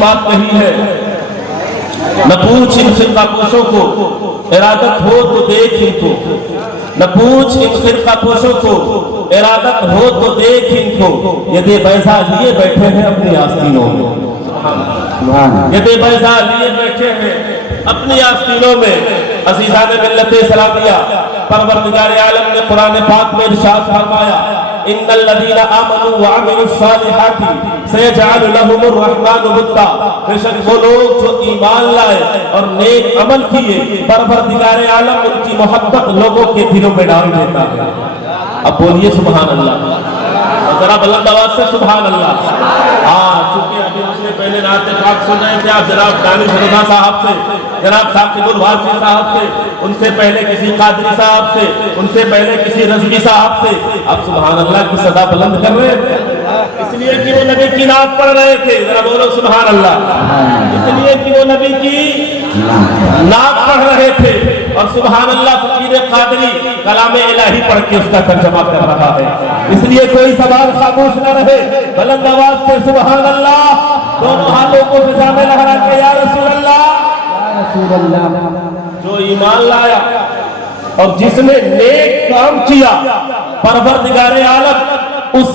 بات کہی ہے، نہ پوچھ ان خرقہ پوشوں کو ارادت ہو تو دیکھ ان کو، نہ پوچھ ان خرقہ پوشوں کو ارادت ہو تو دیکھ ان کو، یہ دے بیضا لیے بیٹھے ہیں اپنی آستینوں میں، یہ دے بیضا لیے بیٹھے ہیں اپنی آستینوں میں۔ عزیزان ملت اسلامیہ، پروردگار عالم نے قرآن پاک میں ارشاد فرمایا، ان الذین آمنوا وعملوا الصالحات سیجعل لهم الرحمن ودا، بے شک وہ لوگ جو ایمان لائے اور نیک عمل کیے، پروردگار عالم ان کی محبت لوگوں کے دلوں میں ڈال دیتا ہے۔ اب بولیے سبحان اللہ، اور ذرا بلند آواز سے سبحان اللہ۔ چونکہ ابھی اس نے پہلے نعت پاک سن رہے تھے آپ جناب دانش رضا صاحب سے، جناب ثاقب الواسع صاحب سے، ان سے پہلے کسی قادری صاحب سے، ان سے پہلے کسی رضوی صاحب سے، اب سبحان اللہ کی صدا بلند کر رہے تھے اس لیے کہ وہ نبی کی نعت پڑھ رہے تھے، ذرا بولو سبحان اللہ، اس لیے کہ وہ نبی کی نعت پڑھ رہے تھے، اور سبحان اللہ فقیر قادری کلام الہی پڑھ کے اس کا ترجمہ کر رہا ہے، اس لیے کوئی زبان خاموش نہ رہے، بلند آواز سے سبحان اللہ، دونوں ہاتھوں کو فضا میں لہرا کے یا رسول اللہ، جو ایمان لایا اور جس نے نیک کام کیا، پروردگار عالم اس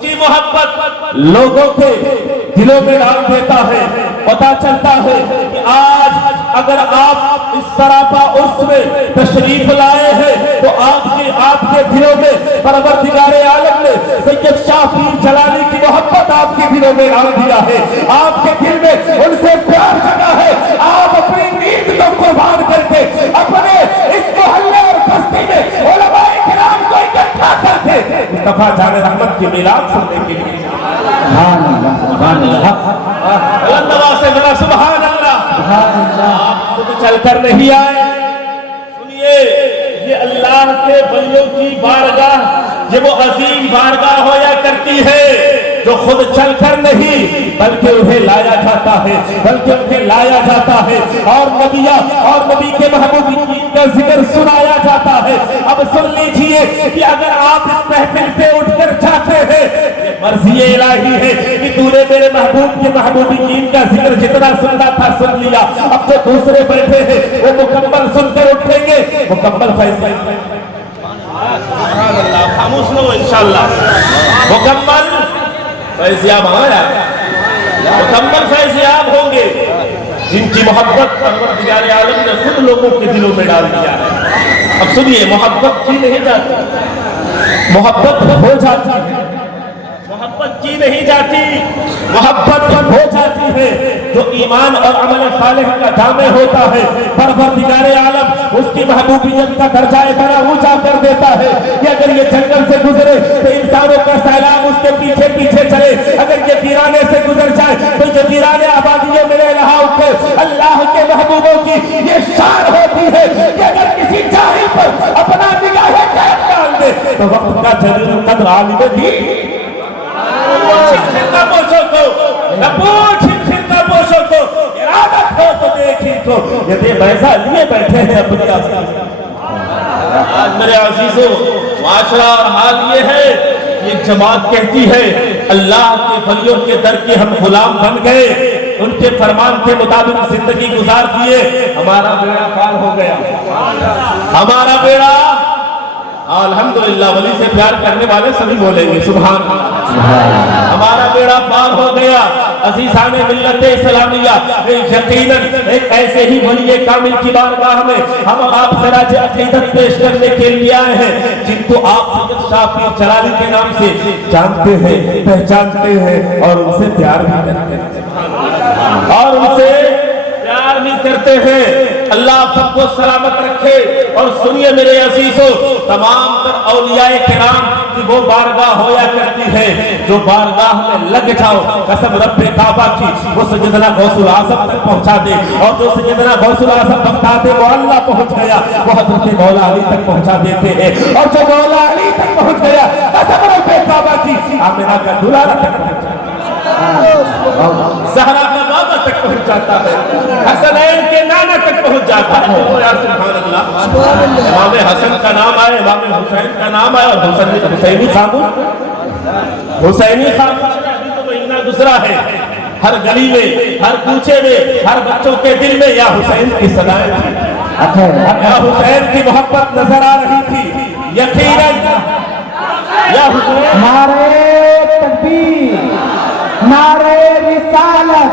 کی محبت لوگوں کے دلوں میں ڈال دیتا ہے۔ پتا چلتا ہے کہ آج اگر آپ اس سراپا عرس میں تشریف لائے ہیں تو آپ کے دلوں میں پروردگار عالم نے سید شاہ پیر جلالی کی محبت آپ کے دلوں میں ڈال دیا ہے، آپ کے دل میں ان سے پیار جگا ہے، آپ اپنی نیند کو قربان کر کے اپنے اس محلے اور بستی میں علماء کرام کو اکٹھا کر کے مصطفیٰ جان رحمت کی میلاد سننے کے لیے سبحان اللہ، بلند آواز سے ذرا سبحان اللہ۔ آپ خود چل کر نہیں آئے، سنیے، یہ اللہ کے بندوں کی بارگاہ، یہ وہ عظیم بارگاہ ہویا کرتی ہے جو خود چل کر نہیں بلکہ انہیں لایا جاتا ہے، اور نبی کے محبوب کا ذکر سنایا جاتا ہے۔ اب سن لیجئے کہ اگر آپ اس محفل سے اٹھ کر جاتے ہیں، مرضی الہی ہے کہ تو نے میرے محبوب کے محبوبین کا ذکر جتنا سننا تھا سن لیا، اب جو دوسرے بیٹھے ہیں وہ مکمل سن کر اٹھیں گے، مکمل فیصلہ خاموش نہ ہو انشاءاللہ، مکمل فیضیاب آیا، مکمل فیضیاب ہوں گے جن کی محبت پروردگار عالم نے خود لوگوں کے دلوں میں ڈال دیا ہے۔ اب سنیے، محبت کی نہیں جاتی، محبت ہو جاتی ہے، محبت کی نہیں جاتی، محبت ہو جاتی ہے جو ایمان اور عمل صالح کا جامع ہوتا ہے۔ پروردگار عالم اس کی محبوبیت کا درجہ اتنا اونچا کر دیتا ہے کہ اگر یہ جنگل سے گزرے تو انسانوں کا سیلاب اس کے پیچھے پیچھے چلے، اگر یہ ویرانے سے گزر جائے تو یہ ویرانے آبادیوں میں رہا اٹھے۔ اللہ کے محبوبوں کی یہ شان ہوتی ہے کہ اگر کسی جاہل پر اپنا نگاہ قید ڈال دے تو وقت کا جلیل قدر عالم دین خرقہ پوشوں کو، نہ پوچھ خرقہ پوشوں کو ارادت ہو تو دیکھ ان کو، یہ دے بیضا لیے بیٹھے ہیں اپنی آستینوں۔ آج میرے عزیزوں، معاشرہ اور حال یہ ہے کہ ایک جماعت کہتی ہے اللہ کے ولیوں کے در کے ہم غلام بن گئے، ان کے فرمان کے مطابق زندگی گزار دیے، ہمارا بیڑا پار ہو گیا، ہمارا بیڑا، الحمدللہ ولی سے پیار کرنے والے سبھی بولیں گے سبحان اللہ، ہمارا بیڑا پار ہو گیا۔ عزیزان ملت اسلامیہ، یقیناً ایک ایسے ہی ولی کامل کی بارگاہ میں ہم آپ خراج عقیدت پیش کرنے کے لیے آئے ہیں جن کو آپ سید شاہ پیر جلالی کے نام سے جانتے ہیں، پہچانتے ہیں اور ان سے پیار بھی کرتے ہیں، اللہ آپ سب کو سلامت رکھے۔ اور سنیے میرے عزیزوں، تمام تر اولیاء کرام کی وہ بارگاہ ہویا کرتی ہے جو بارگاہ میں لگ جاؤ قسم رب کعبہ کی، وہ سیدنا غوث الاعظم تک پہنچا دے، اور جو سیدنا غوث الاعظم بغداد مولا پہنچ گیا وہ حضرت مولا علی تک پہنچا دیتے ہیں، اور جو مولا علی تک پہنچ گیا قسم رب کعبہ کی آمنہ کا دلالہ تک پہنچا، زہرا کا بابا تک پہنچ جاتا ہے، حسنین کے نانا تک پہنچ جاتا ہے۔ سبحان اللہ، امام حسن کا نام آئے، امام حسین کا نام آئے، اور حسینی خاموش، حسینی خاموش کا ابھی تو مہینہ گزرا ہے، ہر گلی میں، ہر کوچے میں، ہر بچوں کے دل میں یا حسین کی صدائیں تھی، یا حسین کی محبت نظر آ رہی تھی یقیناً یا حسین۔ نعرہ تکبیر، نعرہ رسالت،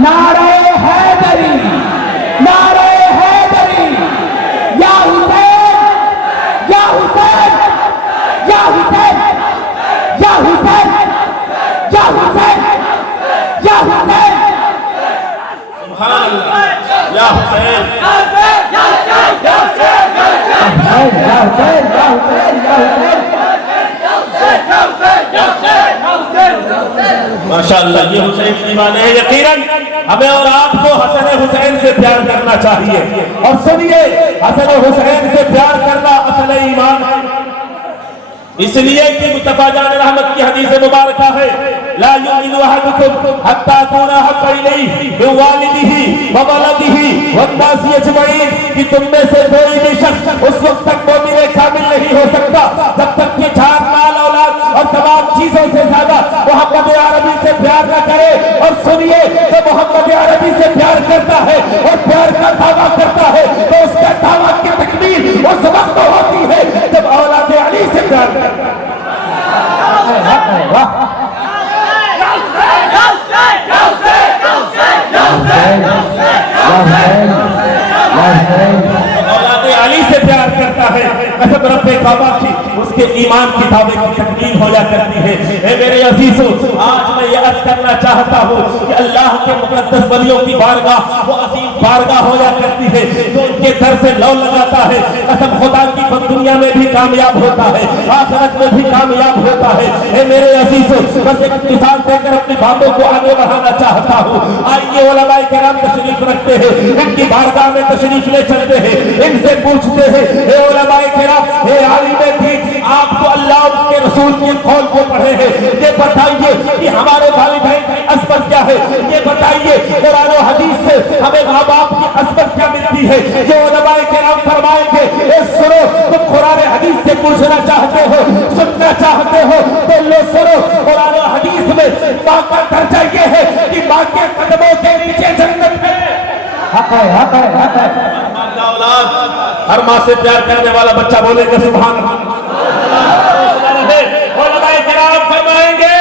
نعرہ حیدری، نعرہ حیدری، یا حسین، یا حسین، یا حسین، یا حسین، یا حسین، یا حسین، سبحان اللہ، یا حسین، ماشاءاللہ یہ حسین کی ایمان ہے۔ یقیناً ہمیں اور آپ کو حسن حسین سے پیار کرنا چاہیے، اور سنیے حسن حسین سے پیار کرنا اصل ایمان ہے، اس لیے کہ مصطفیٰ جان رحمت کی حدیث مبارکہ ہے لا یؤمن احدکم حتی اکون احب الیہ من والدہ وولدہ والناس اجمعین، کہ تم میں سے کوئی بھی شخص اس وقت تک مومن کامل نہیں ہو سکتا جب تک کہ جان مال اولاد اور تمام چیزوں سے زیادہ محمد عربی سے پیار نہ کرے۔ اور سنیے کہ محمد عربی سے پیار کرتا ہے اور پیار کا دعویٰ کرتا ہے تو اس کا دعویٰ کی تکمیل اس وقت ہوتی ہے جب اولاد علی سے پیار کرتا ہے۔ اولاد علی سے پیار کرتا ہے، قسم رب کعبہ کی اس کے ایمان کی دعوے کی تکمیل ہو جا کرتی ہے۔ اے میرے عزیزو، آج میں یہ عرض کرنا چاہتا ہوں کہ اللہ کے مقدس ولیوں کی بارگاہ وہ عظیم بارگاہ ہو جا کرتی ہے جو ان کے در سے لو لگاتا ہے، قسم خدا کی بد دنیا میں بھی کامیاب ہوتا ہے، آخرت میں بھی کامیاب ہوتا ہے۔ اے میرے عزیزو، بس ایک مثال دے کر اپنی باتوں کو آگے بڑھانا چاہتا ہوں۔ آئیے علماء کرام تشریف رکھتے ہیں، ان کی بارگاہ میں تشریف لے چلتے ہیں، ان سے پوچھتے ہیں اے علماء کرام، اے عالم دین، آپ تو اللہ اور اس کے رسول کے قول کو پڑھے ہیں، یہ بتائیے کہ ہمارے بھائی بہن کی عصمت کیا ہے، یہ بتائیے قرآن و حدیث سے ہمیں ماں باپ کی عصمت کیا ملتی ہے۔ یہ علماء کرام فرمائیں گے اے سنو، تم قرآن حدیث سے پوچھنا چاہتے ہو، سننا چاہتے ہو تو لو سنو، قرآن و حدیث میں ماں کا درجہ یہ ہے کہ ماں کے قدموں کے نیچے جنت ہے۔ حق ہے، حق ہے، حق ہے۔ ہر ماں سے پیار کرنے والا بچہ بولے گا سبحان اللہ۔ علماء کرام فرمائیں گے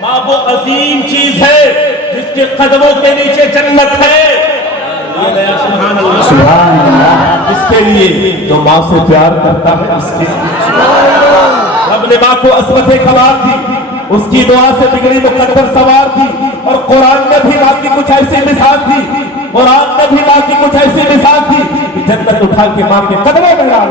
ماں وہ عظیم چیز ہے جس کے قدموں کے نیچے جنت ہے۔ سبحان اللہ، سبحان اللہ۔ اس کے لیے جو ماں سے پیار کرتا ہے، اس کے رب نے ماں کو عصمت کمال دی، اس کی دعا سے بگڑی مقدر سوار دی، اور قرآن میں بھی ماں کی کچھ ایسی مثال دی، قرآن میں بھی ماں کی کچھ ایسی مثال دی کہ جنت اٹھا کے ماں کے قدموں میں ڈال۔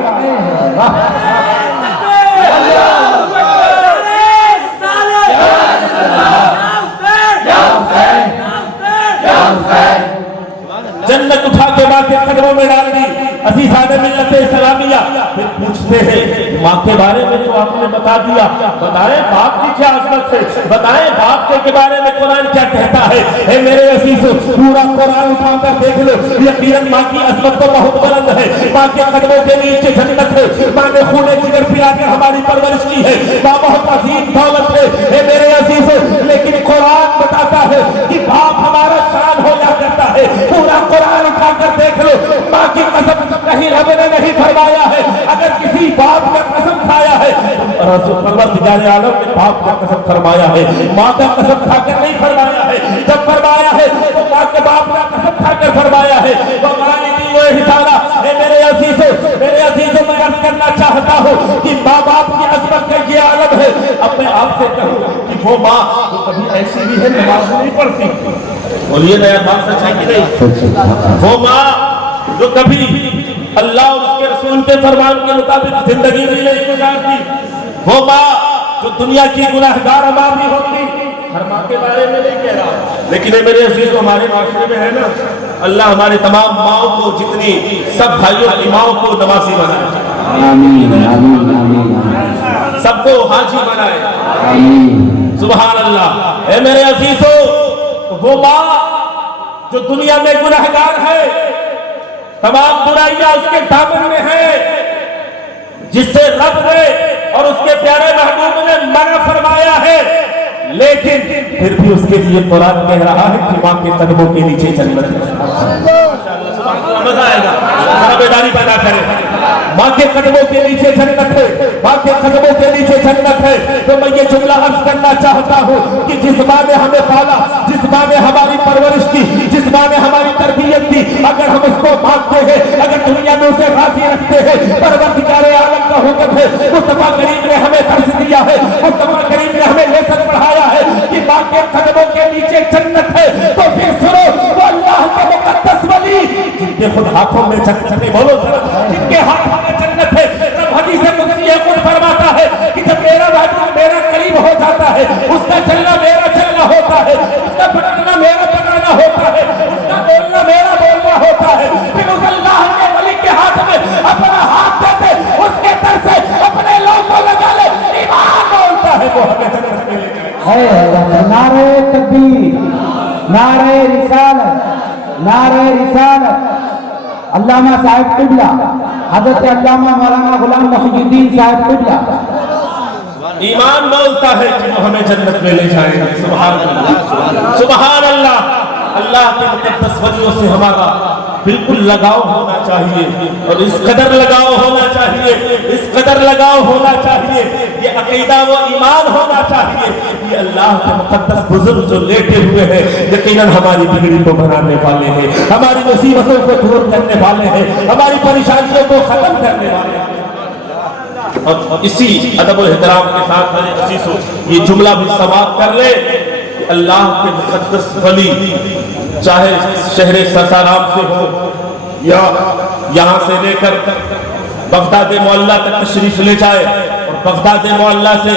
جنت اٹھا کے ماں کے قدموں میں ڈال دی۔ عزیزان ملت اسلامیہ پھر پوچھتے ہیں ماں کے بارے میں تو آپ نے بتا دیا، بتائیں باپ کی کیا عظمت ہے، بتائیں باپ کے بارے میں قرآن کیا کہتا ہے۔ اے میرے عزیزو، پورا قرآن اٹھا کر دیکھ لو، یقیناً ماں کی عظمت تو بہت بلند ہے، ماں کے قدموں کے نیچے جنت ہے، ماں نے خون جگر پلا کر ہماری پرورش کی ہے، ماں بہت عظیم دولت ہے۔ اے میرے عزیزو، لیکن قرآن بتاتا ہے کہ باپ ہمارا شان ہو جا کرتا ہے۔ پورا قرآن اٹھا کر دیکھ لو، ماں کی قسم کہیں رب نے نہیں فرمایا ہے اگر کسی باپ کا قسم کھایا ہے، پروردگار عالم نے باپ کا قسم فرمایا ہے، ماں کا قسم کھا کر نہیں فرمایا ہے۔ جب فرمایا ہے تو ماں کے باپ کا قسم کھا کر فرمایا ہے۔ میرے عزیزوں، میں عرض کرنا چاہتا ہوں کہ ماں باپ کی عظمت کا یہ عالم ہے۔ اب میں آپ سے کہوں کہ وہ ماں جو کبھی ایسی بھی ہے نماز نہیں پڑھتی، بولیے نیا بات سچ ہے کہ نہیں؟ وہ ماں جو کبھی اللہ اور اس کے رسول کے فرمان کے مطابق زندگی بھی نہیں گزارتی، وہ ماں جو دنیا کی گناہگار ماں بھی ہوتی، ہر ماں کے بارے میں نہیں کہہ رہا، لیکن میرے عزیز ہمارے معاشرے میں ہے نا، اللہ ہمارے تمام ماؤں کو، جتنی سب بھائیوں کی ماؤں کو نمازی بنائے، آمین آمین آمین، سب کو حاجی بنائے، آمین، سبحان اللہ۔ اے میرے عزیزو، وہ ماں جو دنیا میں گناہگار ہے، تمام برائیاں اس کے دامن میں ہیں، جس سے رب نے اور اس کے پیارے محبوب نے منع فرمایا ہے، لیکن پھر بھی اس کے لیے قرآن کہہ رہا ہے کہ ماں کے قدموں کے نیچے جنت ہے۔ مزہ آئے گا، ذرا بیداری پیدا کریں۔ ماں کے قدموں کے نیچے جنت ہے، ماں کے قدموں کے نیچے جنت ہے۔ تو میں یہ جملہ عرض کرنا چاہتا ہوں کہ جس ماں نے ہمیں پالا، جس ماں نے ہماری پرورش کی، جس ماں نے ہماری تربیت کی، اگر ہم اس کو مانتے ہیں، اگر دنیا میں اسے راضی رکھتے ہیں، پروردگار عالم کا حکم ہے، مصطفیٰ کریم نے ہمیں درس دیا ہے، مصطفیٰ کریم نے ہمیں لیسن پڑھایا ہے کہ ماں کے قدموں کے نیچے جنت ہے، تو پھر سنو وہ اللہ کے مقدس ولی جن کے خود ہاتھوں میں جنت ہے، بولو ذرا، جن کے ہاتھوں میں جنت ہے۔ رب حدیث قدسی خود فرماتا ہے کہ جب میرا محبوب میرا قریب ہو جاتا ہے، اس کا چلنا میرا چلنا ہوتا ہے، اس کا پکڑنا میرا پکڑنا ہوتا ہے، اس کا بولنا میرا بولنا ہوتا ہے، پھر اس اللہ کے ولی کے ہاتھ میں اپنا ہاتھ دیتے، اس کے در سے اپنے لوگ کو لگا لے، ایمان بولتا ہے وہ ہمیں جنت میں لے جائے۔ نعرہ تکبیر، نعرہ رسالت، نعرہ رسالت۔ علامہ صاحب قبلہ، حضرت علامہ مولانا غلام محی الدین صاحب قبلہ ایمان بولتا ہے کہ وہ ہمیں جنت میں لے جائیں گے۔ سبحان اللہ، سبحان اللہ۔ اللہ کے مقدس ولیوں سے ہمارا بالکل لگاؤ ہونا چاہیے، اور اس قدر لگاؤ ہونا چاہیے، اس قدر لگاؤ ہونا چاہیے، یہ عقیدہ و ایمان ہونا چاہیے کہ اللہ کے مقدس بزرگ جو لیٹے ہوئے ہیں یقیناً ہماری بگڑی کو بنانے والے ہیں، ہماری مصیبتوں کو دور کرنے والے ہیں، ہماری پریشانیوں کو ختم کرنے والے ہیں۔ اور اسی ادب و احترام کے ساتھ میرے عزیزو یہ جملہ بھی سماعت کر لے کہ اللہ کے مقدس ولی چاہے شہر سسارام سے ہو یا یہاں سے لے کر بغداد معلیٰ تک تشریف لے جائے، اور بغداد معلیٰ سے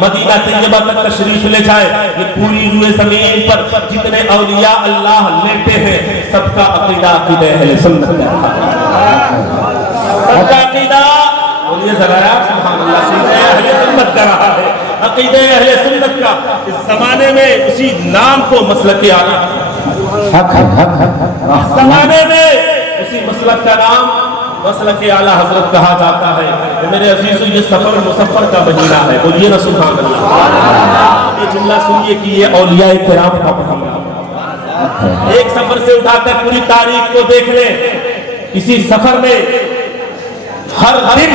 مدینہ طیبہ تک تشریف لے جائے، یہ پوری روئے زمین پر جتنے اولیاء اللہ لیتے ہیں سب کا عقیدہ عقیدہ اہل سنت ہے، سب کا عقیدہ یہ ذرائع سبحان اللہ عقیدہ اہل سنت کا رہا ہے، عقیدہ اہل سنت کا اس زمانے میں اسی نام کو مسلک اعلیٰ، اس زمانے میں اسی مسلک کا نام مسلک اعلیٰ حضرت کہا جاتا ہے۔ میرے عزیزو یہ سفر مسفر کا مہینہ ہے، بولیے نا سبحان اللہ۔ یہ جملہ سنیے کہ یہ اولیاء کرام کا مہینہ، ایک سفر سے اٹھا کر پوری تاریخ کو دیکھ لیں، اسی سفر میں ہر دن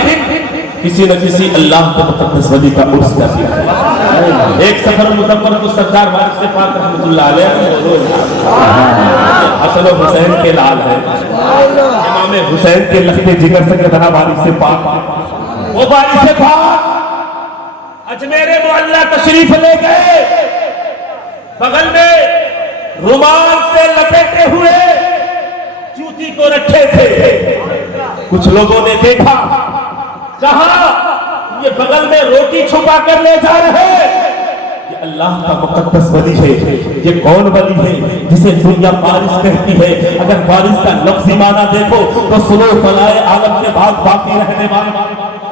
کسی نہ کسی اللہ کے مقدس ولی کا عرس کر دیا۔ ایک سفر مظفر کو سرکار وارث سے پاک رحمۃ اللہ علیہ حسن و حسین کے لال ہے، امام حسین کے لخت جگر سے کہنا وارث سے پاک، وہ وارث سے پاک اجمیر معلیٰ تشریف لے گئے، بغل میں رومال سے لپیٹے ہوئے جوتی کو رکھے تھے۔ کچھ لوگوں نے دیکھا، کہا یہ بغل میں روٹی چھپا کر لے جا رہے، یہ اللہ کا مقدس ولی ہے، یہ کون ولی ہے جسے دنیا وارث کہتی ہے؟ اگر وارث کا لفظی معنی دیکھو تو سنو فلائے عالم کے بعد باقی رہنے والا،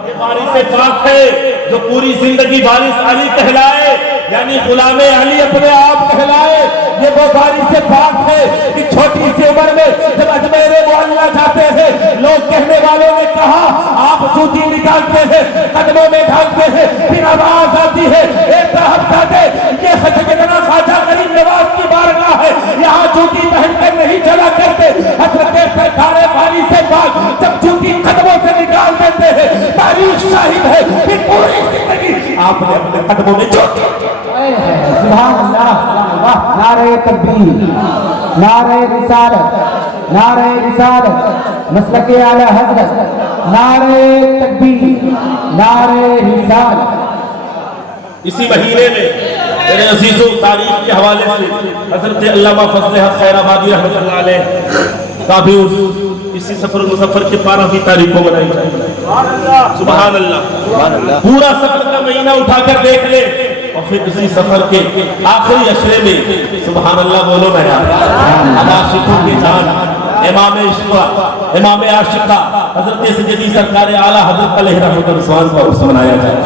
یہ وارث پاک ہے جو پوری زندگی وارث علی کہلائے، یعنی غلام علی اپنے آپ کہلائے۔ یہ وہ وارث پاک ہے کہ چھوٹی سی عمر میں جب اجمیر معلیٰ جاتے ہیں، لوگ کہنے والوں نے کہا آپ جوتی نکالتے ہیں، قدموں میں ڈالتے ہیں، پھر آواز آتی ہے اے صاحبزادے یہ سیدنا خواجہ غریب نواز کی بارگاہ ہے، یہاں جوتی پہن کر نہیں چلا کرتے۔ حضرت سرکار وارث پاک جب جوتی قدموں سے نکال دیتے ہیں، تاریخ شاہد ہے کہ پوری زندگی آپ نے اپنے قدموں میں جوتی۔ سبحان اللہ، نعرہ تکبیر، نعرہ رسالت، نعرہ رسالت، مسلک اعلیٰ حضرت، نعرہ تکبیر، نعرہ رسالت۔ اسی مہینے میں میرے عزیزوں تاریخ کے حوالے سے حضرت علامہ فضل حق خیر آبادی رحمۃ اللہ علیہ کا بھی اسی سفر المظفر کے 12ویں تاریخ کو منائی جائے۔ سبحان اللہ، پورا سفر کا مہینہ اٹھا کر دیکھ لیں، اور پھر اسی سفر کے آخری عشرے میں سبحان اللہ بولو نا یار، عاشقوں کی جان امام عشقہ، امام عاشقہ حضرت سیدی سرکار اعلیٰ حضرت علیہ رحمۃ الرسوان کا عرس منایا جائے۔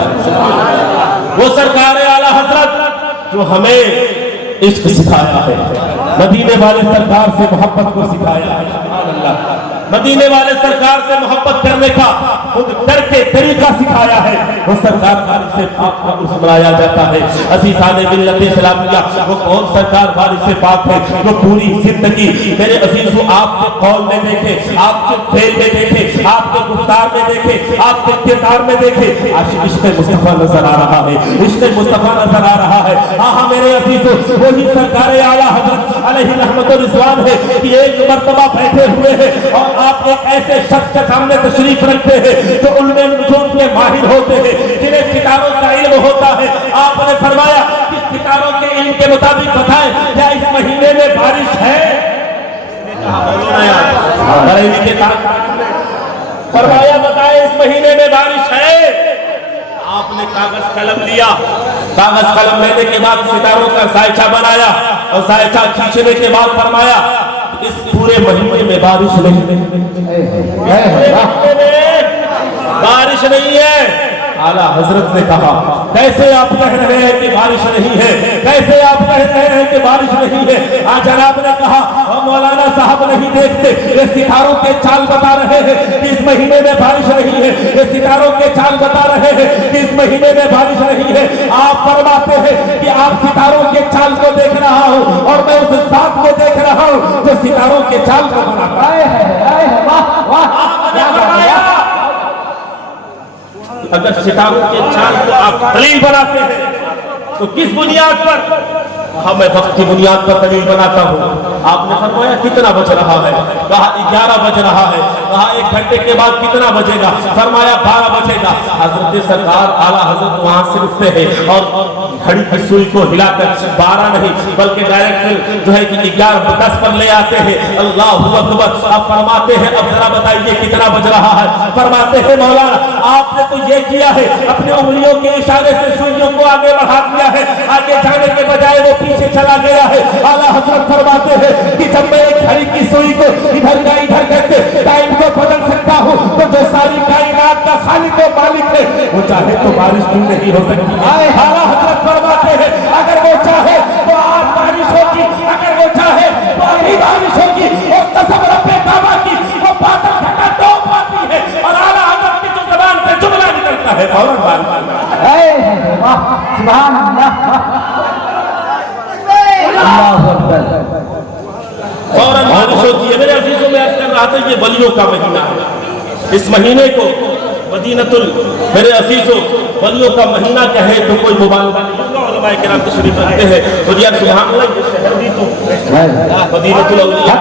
وہ سرکار اعلیٰ حضرت جو ہمیں عشق سکھایا ہے، مدینے والے سرکار سے محبت کو سکھایا ہے، سبحان اللہ۔ مدینے والے سرکار سے محبت کرنے کا خود ڈر کے طریقہ سکھایا ہے، وہ سرکار بارش سے پاک کا عرس منایا جاتا ہے۔ عزیزان ملت اسلامیہ، وہ کون سرکار بارش سے پاک ہے جو پوری زندگی میرے عزیزو آپ کے قول میں دیکھے، آپ کے فعل میں دیکھے، آپ کے گفتار میں دیکھے، آپ کے کردار میں دیکھے عشق مصطفیٰ نظر آ رہا ہے، عشق مصطفیٰ نظر آ رہا ہے۔ ہاں میرے عزیزو، وہی سرکار اعلیٰ حضرت علیہ رحمت و رضوان ہے کہ ایک مرتبہ بیٹھے ہوئے ہیں اور آپ ایک ایسے شخص کے سامنے تشریف رکھتے ہیں جو علم نجوم کے ماہر ہوتے ہیں، جنہیں ستاروں کا علم ہوتا ہے۔ آپ نے فرمایا کہ ستاروں کے علم کے مطابق بتائیں کیا اس مہینے میں بارش ہے؟ فرمایا بتائیں اس مہینے میں بارش ہے؟ آپ نے کاغذ قلم لیا، کاغذ قلم لینے کے بعد ستاروں کا سائچہ بنایا اور سائچہ کھینچنے کے بعد فرمایا اس پورے مہینے میں بارش نہیں ہے، بارش نہیں ہے۔ اعلیٰ حضرت نے کہا کیسے آپ کہہ رہے ہیں کہ بارش نہیں ہے، کیسے آپ کہہ رہے ہیں کہ بارش نہیں ہے؟ جناب نے کہا مولانا صاحب نہیں دیکھتے، یہ ستاروں کے چال بتا رہے ہیں کہ اس مہینے میں بارش نہیں ہے، یہ ستاروں کے چال بتا رہے ہیں کہ اس مہینے میں بارش نہیں ہے۔ آپ فرماتے ہیں کہ آپ ستاروں کے چال کو دیکھ رہا ہوں اور میں اس ذات کو دیکھ رہا ہوں جو ستاروں کے چال کو بناتا ہے۔ اگر ستاروں کے چاند کو آپ دلیل بناتے ہیں تو کس بنیاد پر؟ میں وقت کی بنیاد پر دلیل بناتا ہوں۔ آپ نے فرمایا کتنا بج رہا ہے؟ کہا 11 بج رہا ہے۔ کہا 1 گھنٹے کے بعد کتنا بجے گا؟ فرمایا 12 بجے گا۔ حضرت سرکار اعلیٰ حضرت وہاں سے اٹھتے ہیں اور گھڑی کی سوئی کو ہلا کر 12 نہیں بلکہ ڈائریکٹ جو ہے کہ 11:10 پر لے آتے ہیں۔ اللہ اکبر۔ اب فرماتے ہیں اب ذرا بتائیے کتنا بج رہا ہے؟ فرماتے ہیں مولانا آپ نے تو یہ کیا ہے، اپنے انگلیوں کے اشارے سے سوئیوں کو آگے بڑھا دیا ہے، آگے جانے کے بجائے وہ پیچھے چلا گیا ہے۔ اعلیٰ حضرت فرماتے ہیں کہ جب میں ایک گھڑی کی سوئی کو ادھر کا ادھر کر کے ٹائم کو بدل سکتا ہوں تو جو ساری کائنات کا خالق و مالک ہے وہ چاہے تو بارش کیوں نہیں ہو سکتی؟ اعلیٰ حضرت فرماتے ہیں اگر وہ چاہے تو آج بارش ہوگی، اگر وہ چاہے تو ابھی بارش ہوگی۔ اور قسم رب کعبہ کی وہ بادل گھٹا ٹوپ آتی ہے اور اعلیٰ حضرت کی جو زبان سے جملہ نکلتا ہے فوراً بارش۔ سبحان اللہ، اللہ اکبر، فوراً بارش ہوتی ہے۔ میرے عزیزوں میں عرض کر رہا تھا یہ ولیوں کا مہینہ ہے۔ اس مہینے کو میرے عزیزوں ولیوں کا مہینہ کہے تو کوئی مبالغہ نہیں ہوگا۔ علماء کرام تشریف رکھتے ہیں اور یہ سبحان اللہ یہ شہر بھی تو مدینۃ الاولیاء،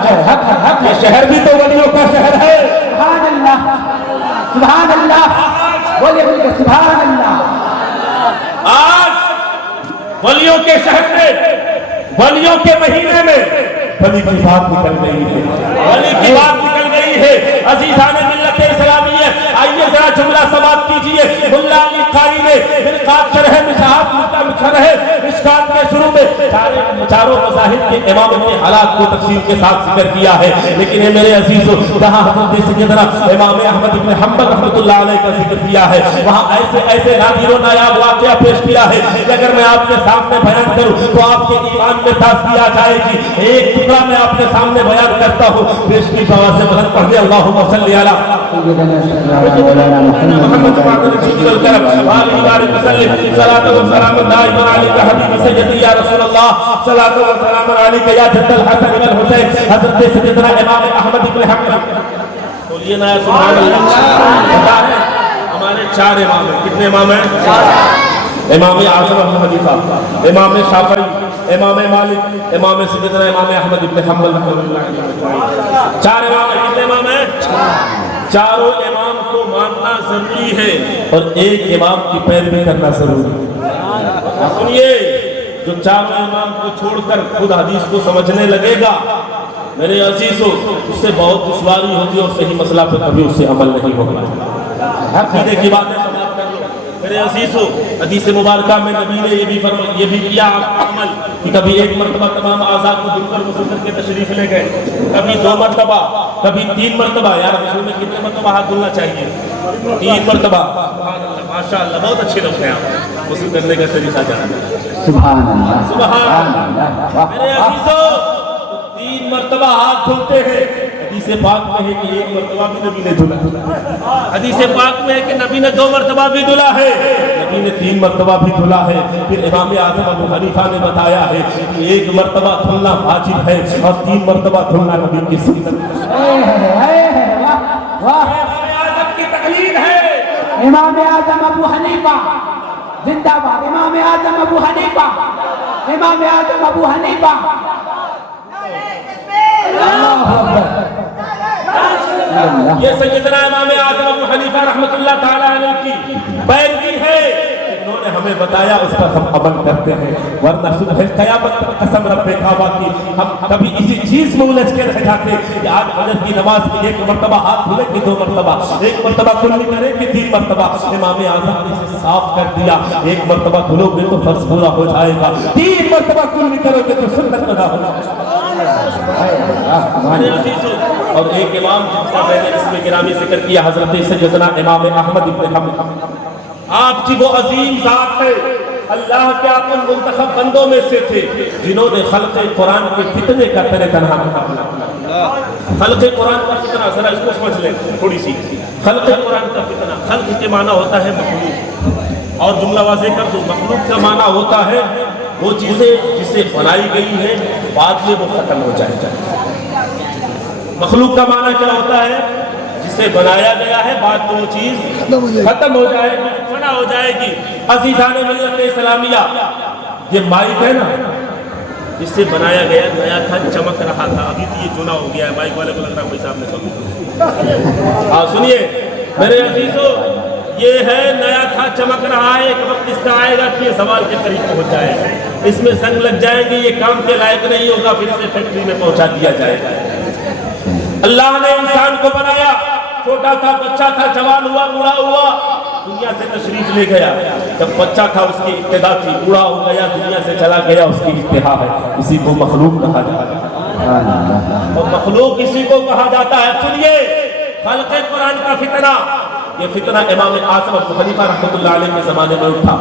یہ شہر بھی تو ولیوں کا شہر ہے۔ سبحان اللہ، سبحان اللہ، بولے سبحان اللہ۔ آج ولیوں کے شہر میں، ولیوں کے مہینے میں ولی کی بات نکل گئی ہے، ولی کی بات نکل گئی ہے۔ عزیزان ملت اسلامیہ، آئیے ذرا جملہ سماعت کیجئے۔ ملا علی قاری نے ملقات شرح مشکات کے شروع میں چاروں مذاہب کے اماموں کے حالات کو تفصیل کے ساتھ ذکر کیا ہے، لیکن یہ میرے عزیزو جہاں حضرت سیدنا امام احمد بن حنبل رحمۃ اللہ علیہ کا ذکر کیا ہے وہاں ایسے نادر و نایاب واقعہ پیش کیا ہے کہ اگر میں آپ کے سامنے بیان کروں تو آپ کے ایمان میں تازگی آ جائے گی۔ ایک ٹکڑا میں آپ کے سامنے بیان کرتا ہوں، پیش کی آواز سے بلند پڑھ دے اللہم صلی علی محمد صلاۃ و سلام دائما علیک حبیب سیدی یا رسول اللہ، صلاۃ و سلام علیک یا جد الحسن والحسین، حضرت سیدنا امام احمد بن حنبل۔ بولیے نا سبحان اللہ۔ ہمارے 4 امام ہیں، کتنے امام ہیں؟ امام اعظم ابو حنیفہ، امام شافعی، امام مالک، امام سیدنا امام احمد بن حنبل رحمۃ اللہ علیہ۔ 4 امام ہیں، کتنے امام ہیں؟ چاروں امام کو ماننا ضروری ہے اور ایک امام کی پیروی کرنا ضروری ہے۔ سنیے، جو چاروں امام کو چھوڑ کر خود حدیث کو سمجھنے لگے گا میرے عزیزوں اس سے بہت دشواری ہوگی اور صحیح مسئلہ پہ کبھی اس سے عمل نہیں ہوگا۔ عقیدے کی باتیں سمجھ کر لو میرے عزیزوں، حدیث مبارکہ میں نبی نے یہ بھی کیا عمل کہ کبھی ایک مرتبہ تمام اعضاء کو دل پر غسل کر کے تشریف لے گئے، کبھی 2 مرتبہ، کبھی 3 مرتبہ۔ یار رسول میں کتنے مرتبہ ہاتھ دھلنا چاہیے؟ 3 مرتبہ۔ ماشاءاللہ بہت اچھے لوگ ہیں آپ، غسل کرنے کا طریقہ جانتے ہیں۔ سبحان اللہ، سبحان اللہ۔ میرے عزیزوں 3 مرتبہ ہاتھ دھلتے ہیں۔ حدیث پاک میں ہے کہ ایک مرتبہ بھی نبی نے دھلا، حدیث پاک میں ہے کہ نبی نے 2 مرتبہ بھی دھلا ہے، نبی نے 3 مرتبہ بھی دھلا ہے۔ پھر امام اعظم ابو حنیفہ نے بتایا ہے کہ 1 مرتبہ دھلنا واجب ہے اور 3 مرتبہ دھلنا نبی کی سنت ہے۔ واہ امام اعظم کی تقلید ہے۔ امام اعظم ابو حنیفہ زندہ باد، امام اعظم ابو حنیفہ، امام اعظم ابو حنیفہ۔ اللہ اکبر۔ یہ سیدنا امام اعظم ابو حنیفہ رحمۃ اللہ تعالی علیہ کی پیروی ہے، انہوں نے ہمیں بتایا، اس پر ہم عمل کرتے ہیں، ورنہ صبح قیامت تک قسم رب کعبہ کی ہم کبھی اسی چیز میں الجھ کے رہ جاتے کہ آج فجر کی نماز میں 1 مرتبہ ہاتھ دھلے کہ 2 مرتبہ، 1 مرتبہ کلی کرے کہ 3 مرتبہ۔ امام اعظم نے اسے صاف کر دیا، 1 مرتبہ دھلو گے تو فرض پورا ہو جائے گا، 3 مرتبہ کلی کرو گے تو سنت ادا ہو جائے گا۔ اور ایک امام جن کا میں نے اس میں گرامی ذکر کیا، حضرت سیدنا امام احمد بن حنبل، آپ کی وہ عظیم ذات ہے، اللہ کے اپنے منتخب بندوں میں سے تھے جنہوں نے خلق قرآن کے فتنے کا تنہا مقابلہ کیا۔ خلق قرآن کا فتنہ، ذرا اس کو سمجھ لیں تھوڑی سی، خلق قرآن کا فتنہ، خلق کے معنی ہوتا ہے مخلوق، اور جملہ واضح کر دوں، مخلوق کا معنی ہوتا ہے وہ چیزیں جسے بنائی گئی ہے بعد میں وہ ختم ہو جائے۔ مخلوق کا معنی کیا ہوتا ہے؟ جسے بنایا گیا ہے بعد میں وہ چیز ختم ہو جائے گی، فنا ہو جائے گی۔ عزیزان ملت اسلامیہ، یہ مائک ہے نا، جس سے بنایا گیا نیا تھا، چمک رہا تھا، ابھی تو یہ چنا ہو گیا ہے، مائک والے کو لگ رہا ہے کوئی صاحب نے سن۔ ہاں سنیے میرے عزیزو، یہ ہے نیا تھا، چمک رہا ہے، ایک وقت اس کا آئے گا کہ یہ زوال کے قریب پہنچ جائے گا، اس میں زنگ لگ جائیں گے، یہ کام کے لائق نہیں ہوگا، پھر اسے فیکٹری میں پہنچا دیا جائے گا۔ اللہ نے انسان کو بنایا، چھوٹا تھا، بچہ تھا، جوان ہوا، بوڑھا ہوا، دنیا سے تشریف لے گیا۔ جب بچہ تھا اس کی ابتدا تھی، بوڑھا ہو گیا، دنیا سے چلا گیا، اس کی انتہا ہے۔ اسی کو مخلوق کہا جاتا ہے، اور مخلوق اسی کو کہا جاتا ہے۔ سنیے، خلق قرآن کا فتنہ، یہ فتنہ امام اعظم ابو حنیفہ رحمۃ اللہ علیہ کے زمانے میں اٹھا۔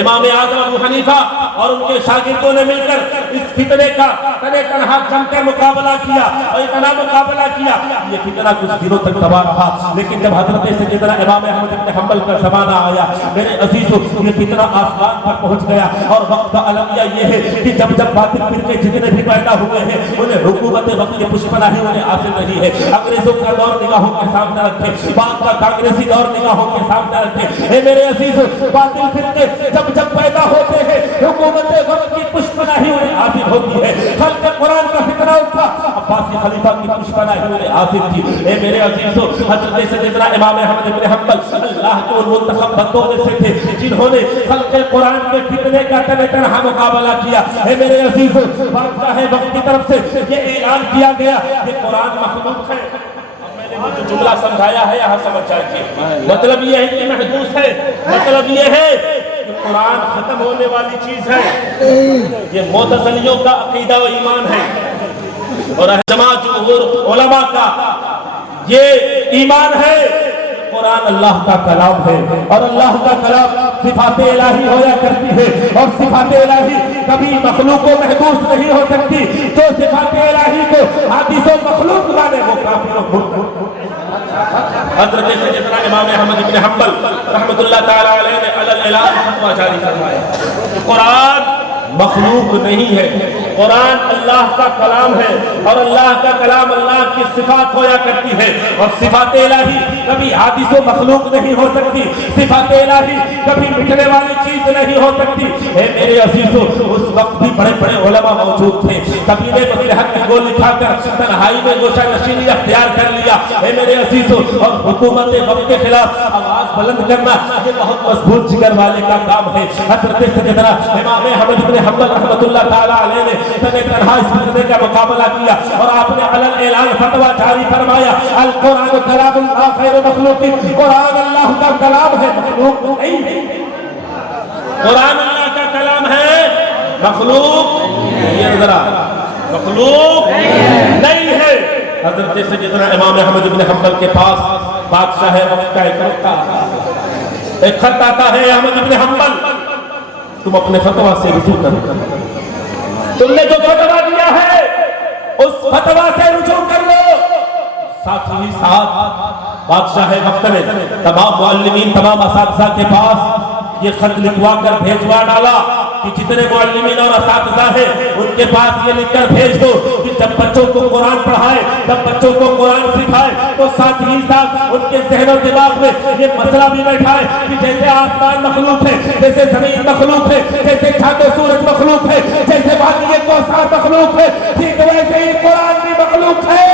امام اعظم ابو حنیفہ اور ان کے شاگردوں نے مل کر اس فتنے کا تنہا جم کر مقابلہ کیا، اور اتنا مقابلہ کیا، یہ فتنہ کچھ دنوں تک دبا رہا، لیکن جب حضرت سیدنا امام احمد بن حنبل کا زمانہ آیا، میرے عزیزو، یہ فتنہ آسمان پر پہنچ گیا۔ اور وقت المیہ یہ ہے کہ جب باتیں فرقے جتنے بھی پیدا ہوئے ہیں، انہیں حکومت وقت کی پشپناہی انہیں حاصل نہیں ہے۔ انگریزوں کا دور نگاہوں کے سامنے رکھے، بعد کا کانگریسی دور نگاہوں کے سامنے رکھے۔ اے میرے عزیزو، باطل فرقے جب پیدا ہوتے ہیں، حکومت وقت کی پشپناہی انہیں حاصل ہوتی ہے۔ خلق قرآن کا فتنہ اٹھا، عباسی خلیفہ کی پشپناہی انہیں حاصل تھی۔ اے میرے عزیزو، حضرت سیدنا امام احمد بن حنبل اللہ کے ان منتخب بندوں میں سے تھے جنہوں نے خلق قرآن کے فتنے کا تنہا مقابلہ کیا۔ اے میرے عزیزو، بادشاہ وقت کی طرف سے یہ اعلان کیا گیا کہ قرآن مخلوق ہے۔ جو جملہ سمجھایا ہے یہاں سمجھ جائیے، مطلب یہ ہے کہ محدود ہے، مطلب یہ ہے کہ قرآن ختم ہونے والی چیز ہے۔ یہ معتزلیوں کا عقیدہ و ایمان ہے، اور جماعت جمہور علماء کا یہ ایمان ہے کہ قرآن اللہ کا کلام ہے، اور اللہ کا کلام صفات الہی ہویا کرتی ہے، اور صفات الہی کبھی مخلوق و محدود نہیں ہو سکتی۔ جو صفات الہی کو حادث و مخلوق مانے وہ کافر و مرتد۔ حضرت سیدنا امام احمد بن حنبل رحمۃ اللہ تعالی علیہ نے علی الاعلان فتویٰ جاری فرمایا کہ قرآن مخلوق نہیں ہے، قرآن اللہ کا کلام ہے، اور اللہ کا کلام اللہ کی صفات ہویا کرتی ہے، اور صفات الہی کبھی حادث و مخلوق نہیں ہو سکتی، صفات الہی کبھی مٹنے والی چیز نہیں ہو سکتی۔ اے میرے عزیزو، اس وقت بھی بڑے بڑے علماء موجود تھے، کبھی نے مصلحت کی گول لکھا کر تنہائی میں گوشہ نشینی اختیار کر لیا۔ اے میرے عزیزو، اور حکومت وقت کے خلاف آواز بلند کرنا یہ بہت مضبوط جگر والے کا کام ہے۔ حضرت سیدنا امام احمد بن حنبل رحمۃ اللہ تعالی علیہ نے تنہا اس فتنے کا مقابلہ کیا، اور آپ نے علی الاعلان فتویٰ جاری فرمایا، القرآن کلام اللہ غیر مخلوق، قرآن اللہ کا کلام ہے، مخلوق نہیں ہے۔ قرآن اللہ کا کلام ہے، مخلوق یہ ذرا مخلوق نہیں ہے۔ حضرت سیدنا امام احمد بن حنبل کے پاس بادشاہ وقت کا ایک خط آتا ہے، احمد بن حنبل تم اپنے فتویٰ سے رجوع کرو، تم نے جو فتویٰ دیا ہے اس فتویٰ سے رجوع کر لو، ساتھ ہی ساتھ بادشاہ وقت نے تمام معلمین تمام اساتذہ کے پاس یہ خط لکھوا کر بھیجوا ڈالا کہ جتنے معلمین اور اساتذہ ہیں ان کے پاس یہ لکھ کر بھیج دو کہ جب بچوں کو قرآن پڑھائے جب بچوں کو قرآن سکھائے تو ساتھ ہی ساتھ ان کے ذہن و دماغ میں یہ مسئلہ بھی بیٹھائے کہ جیسے آسمان مخلوق ہے جیسے زمین مخلوق ہے جیسے چاند و سورج مخلوق ہے جیسے وادی کوثر مخلوق ہے ٹھیک ویسے ہی قرآن بھی مخلوق ہے۔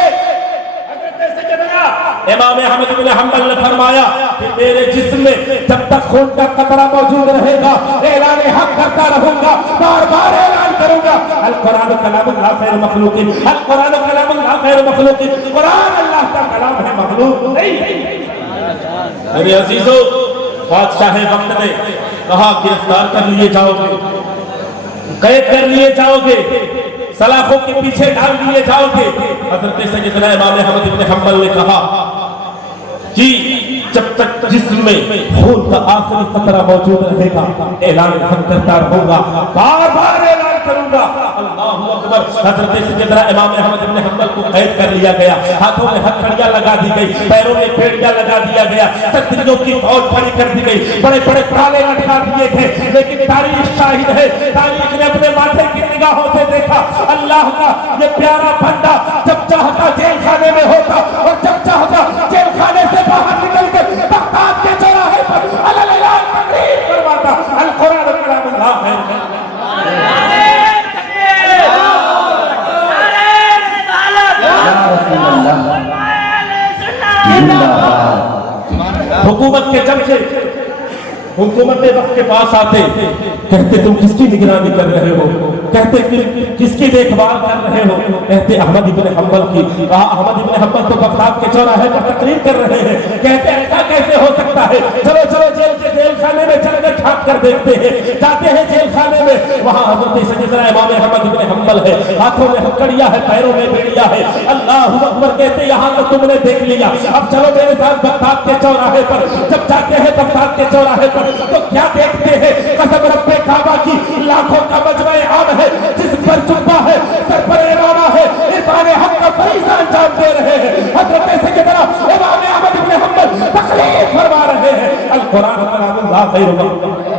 امام احمد بن حنبل نے فرمایا کہ میرے جسم میں جب تک خون کا قطرہ موجود رہے گا اعلان حق کرتا رہوں گا بار بار اعلان کروں گا القرآن کلام اللہ غیر مخلوق القرآن کلام اللہ غیر مخلوق قرآن اللہ کا کلام ہے مخلوق نہیں۔ میرے عزیزو بادشاہ وقت نے کہا گرفتار کر لیے جاؤ گے قید کر لیے جاؤ گے سلاخوں کے پیچھے ڈال دیے جاؤ گے۔ حضرت سیدنا امام احمد بن حنبل نے کہا کہ جب تک جسم میں خون کا آخری قطرہ موجود رہے گا اعلان حق کرتا رہوں گا بار بار اعلان کروں گا اللہ اکبر۔ حضرت سیدنا امام احمد بن حنبل کو قید کر لیا گیا ہاتھوں میں ہتھکڑیاں لگا دی گئی پیروں میں بیڑیاں لگا دیا گیا ستریوں کی فوج کھڑی کر دی گئی بڑے بڑے تالے لٹکا دیے تھے لیکن تاریخ شاہد ہے تاریخ نے اپنے ماتھے کی نگاہوں سے دیکھا اللہ کا یہ پیارا بندہ جب چاہتا جیل خانے میں ہوتا اور جب چاہتا جیل خانے سے باہر نکل کر بغداد کے چوراہے پر العلان تقریر کرواتا القرآن کلام اللہ ہے۔ حکومت کے چمچے حکومت وقت کے پاس آتے کہتے تم کس کی نگرانی کر رہے ہو کہتے کس کی دیکھ بھال کر رہے ہو کہتے احمد بن حنبل کی۔ کہا احمد بن حنبل تو بغداد کے چوراہے پر تقریر کر رہے ہیں کہتے ایسا کیسے ہو سکتا ہے چلو چلو جیل خانے میں چل کر چھاپ کر دیکھتے ہیں جاتے ہیں جیل خانے میں وہاں حضرت سیدنا امام احمد بن حنبل ہے ہاتھوں میں ہتھکڑیاں ہے پیروں میں بیڑیاں ہے اللہ اکبر کہتے یہاں تو تم نے دیکھ لیا اب چلو میرے ساتھ بغداد کے چوراہے پر۔ جب جاتے ہیں بغداد کے چوراہے پر تو کیا دیکھتے ہیں قسم رب کعبہ کی لاکھوں کا مجمع عام ہے جس پر جبہ ہے سر پر امامہ ہے عرفان حق کا فریضہ انجام دے رہے ہیں حضرت سیدنا امام احمد بن حنبل تقریر فرما رہے ہیں القرآن کلام اللہ غیر مخلوق۔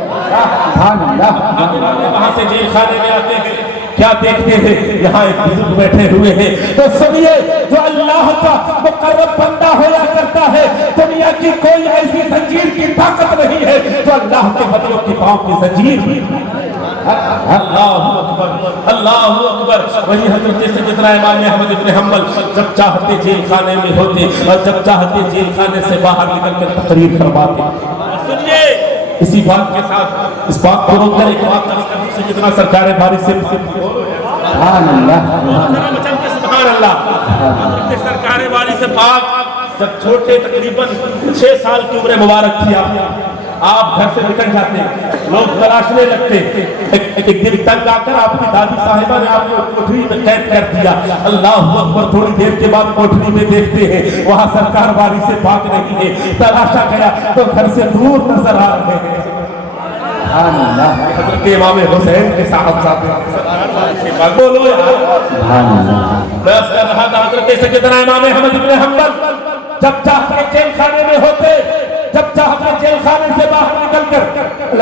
وہاں سے جیل خانے میں آتے ہیں کیا دیکھتے ہیں یہاں ایک بزرگ بیٹھے ہوئے ہیں تو سنیے جو اللہ کا مقرب بندہ ہوا کرتا ہے دنیا کی کوئی ایسی زنجیر کی طاقت نہیں ہے جو اللہ کے بندوں کی پاؤں کی زنجیر۔ اللہ اکبر اللہ اکبر۔ وہی حضرت سیدنا امام احمد بن حنبل جب چاہتے جیل خانے میں ہوتے اور جب چاہتے جیل خانے سے باہر نکل کر تقریر فرماتے۔ سنیے اسی بات کے ساتھ اس بات کو روک کر ایک بات سیدنا سرکار باری سے سبحان اللہ سبحان اللہ حضرت سرکار باری سے پاک جب چھوٹے تقریباً 6 سال کی عمر مبارک تھی آپ گھر سے نکل جاتے لوگ تلاشنے لگتے ایک دن تنگ آ کر آپ کی دادی صاحبہ نے آپ کو کوٹھری میں قید کر دیا اللہ اکبر۔ تھوڑی دیر کے بعد کوٹھری میں دیکھتے ہیں وہاں سرکار باری سے پاک نہیں ہے تلاشا گیا تو گھر سے دور نظر آ رہے ہیں حضرت امام حسین کے صاحب بولو میں اس کا رہا تھا حضرت سیدنا امام احمد بن حنبل جب چاہتے جیل خانے میں ہوتے جب چاہتے جیل خانے سے باہر نکل کر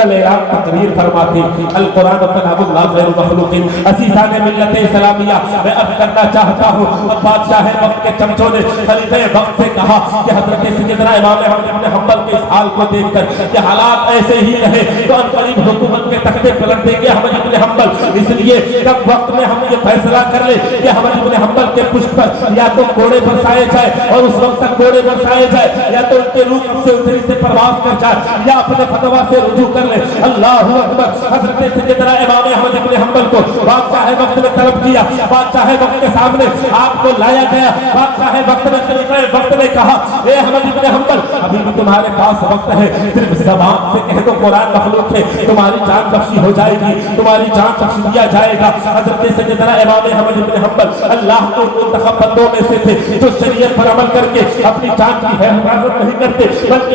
العلان تقریر فرماتے القرآن کلام اللہ غیر مخلوق۔ عزیزان ملت اسلامیہ میں اب کرنا چاہتا ہوں اب بادشاہ وقت کے چمچوں نے خلیفہ وقت سے کہا کہ حضرت سیدنا امام احمد بن حنبل کے اس حال کو دیکھ کر کہ حالات ایسے ہی رہے تو ان قریب حکومت کے تختے پلٹ دیں گے احمد بن حنبل، اس لیے کب وقت میں ہم یہ فیصلہ کر لیں کہ احمد بن حنبل کے پشت پر یا تو کوڑے برسائے جائے اور اس وقت تک کوڑے برسائے جائے یا تو ان کے روح سے اتری سے پرواز کر جائے یا اپنے فتویٰ سے رجوع کر لے۔ اللہ اکبر۔ حضرت سیدنا امام احمد بن حنبل کو بادشاہ وقت نے طلب کیا بادشاہ وقت کے سامنے آپ کو لایا گیا بادشاہ وقت نے خلیفہ وقت نے کہا اے احمد بن حنبل ابھی بھی تمہارے پاس وقت ہے صرف زبان سے کہہ دو قرآن مخلوق ہے تمہاری جان بخشی ہو جائے گی تمہاری جان بخش دیا جائے گا۔ حضرت سیدنا امام احمد بن حنبل اللہ کے منتخب بندوں میں سے تھے جو شریعت پر عمل کر کے اپنی جان کی حفاظت نہیں کرتے بلکہ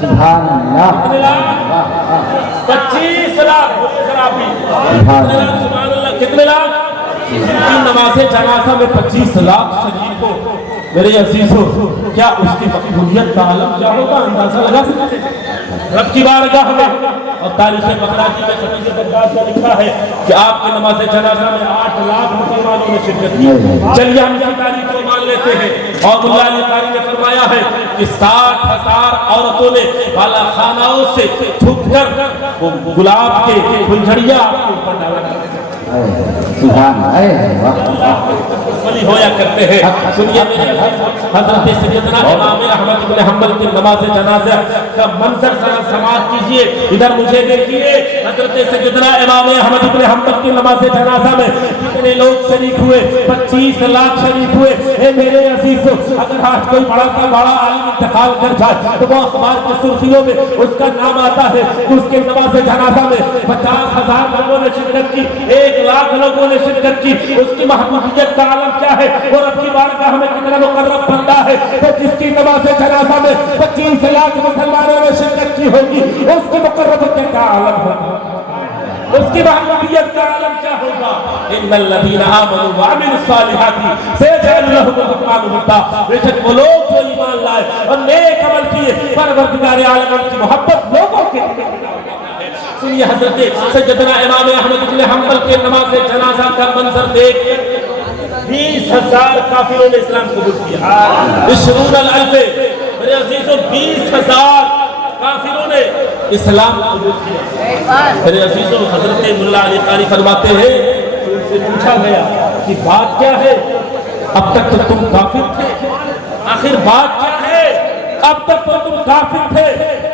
سبحان اللہ کتنے لاکھ؟ 25 لاکھ سبحان اللہ کتنے لاکھ؟ نماز جنازہ میں 25 لاکھ شریک ہو میرے عزیزو، کیا اس کی مقبولیت کا عالم کیا ہوگا؟ اندازہ لگا سکتے ہیں؟ رب کی بارگاہ میں اور تاریخ بغدادی میں خطیب بغداد نے لکھا ہے کہ آپ کے نماز جنازہ میں 8 لاکھ مسلمانوں نے شرکت کی۔ چلیے ہم کی تاریخ کو مان لیتے ہیں، اور اللہ علی قاری نے فرمایا ہے کہ 60,000 عورتوں نے بالا خاناؤں سے چھپ کر وہ گلاب کے گلجھڑیاں آپ کے اوپر ڈالا ولی ہویا کرتے ہیں۔ سنیے میرے حضرت سیدنا امام احمد بن حنبل کی نماز جنازہ کا منظر سماعت کیجئے، ادھر مجھے دیکھیے۔ حضرت سیدنا امام احمد بن حنبل کی نماز جنازہ میں کتنے لوگ شریک ہوئے؟ 25 لاکھ شریک ہوئے۔ اے میرے عزیزو، اگر آج کوئی بڑا کا بڑا عالم انتقال کر جائے تو وہ اخبار کی سرخیوں میں اس کا نام آتا ہے کہ اس کے نماز جنازہ میں 50,000 لوگوں نے شرکت کی، 1 لاکھ لوگوں نے شرکت کی۔ اس کی محبوبیت کا عالم کیا ہے؟ اور رب کی بارگاہ میں کتنا مقرب بندہ ہے تو جس کی نماز جنازہ میں 25 لاکھ مسلمانوں نے شرکت کی ہوگی، اس کی مقربیت کا عالم ہوگا، اس کی محبوبیت کا عالم کیا ہوگا؟ ان الذین آمنوا وعملوا الصالحات سیجعل لهم الرحمن ودا۔ بے شک وہ لوگ جو ایمان لائے اور نیک عمل کیے، پروردگار عالم کی محبت لوگوں کے سنیے حضرت سیدنا امام احمد بن حنبل کے نماز جنازہ کا منظر دیکھ 20,000 کافروں نے اسلام قبول کیا۔ 20,000 میرے عزیزو، 20,000 کافروں نے اسلام قبول کیا۔ میرے عزیزو، حضرت ملا علی قاری فرماتے ہیں کہ ان سے پوچھا گیا کہ بات کیا ہے؟ اب تک تو تم کافر تھے، آخر بات کیا ہے؟ اب تک تو تم کافر تھے،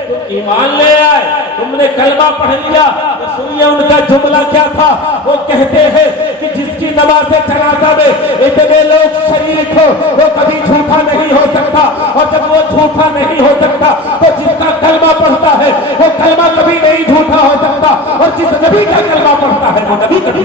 تم ایمان لے آئے، تم نے کلمہ پڑھ لیا۔ تو سنیے ان کا جملہ کیا تھا؟ وہ کہتے ہیں کہ جس کی نماز جنازہ میں اتنے لوگ شریک ہو وہ کبھی جھوٹا نہیں ہو سکتا، اور جب وہ جھوٹا نہیں ہو سکتا تو جس کا کلمہ پڑھتا ہے وہ کلمہ کبھی نہیں جھوٹا ہو سکتا، اور جس نبی کا کلمہ پڑھتا ہے وہ نبی کبھی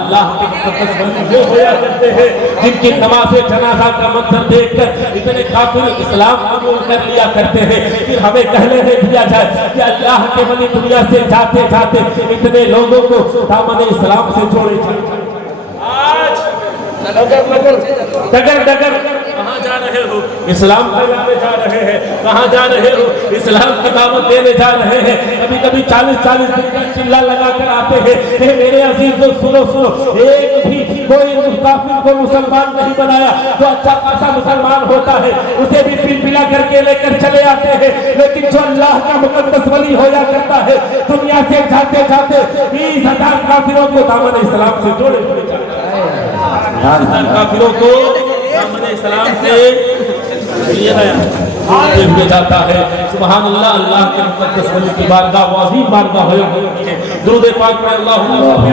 اللہ کے مقدس بندے وہ ہویا کرتے ہیں جن کی نماز جنازہ کا منظر دیکھ کر اتنے کافر اسلام قبول کر لیا کرتے ہیں۔ پھر ہمیں کہنے دے دیا جائے کہ اللہ کے ولی دنیا سے جاتے جاتے اتنے لوگوں کو دامن اسلام سے چھوڑے جائے۔ آج ڈگر ڈگر کہاں جا رہے ہو؟ اسلام پھیلانے جا رہے ہیں۔ کہاں جا رہے ہو؟ اسلام کی دعوت دینے جا رہے ہیں۔ کبھی کبھی 40 دن کا چلا لگا کر آتے ہیں کہ میرے عزیزو سنو سنو، ایک بھی کوئی کافر کو مسلمان نہیں بنایا، جو اچھا خاصا مسلمان ہوتا ہے اسے بھی پل پلا کر کے لے کر چلے آتے ہیں، لیکن جو اللہ کا مقدس ولی ہویا کرتا ہے دنیا سے جاتے جاتے 20,000 کافروں کو دامن اسلام سے جوڑے ہوئے جاتا ہے۔ 20,000 کافروں کو دامن اسلام سے یہ ہوئے جاتا ہے۔ سبحان اللہ، اللہ کے مقدس ولی کی بارگاہ وہ عظیم بارگاہ ہویا کرتی ہے۔ درود پاک پڑھ اللہم صلی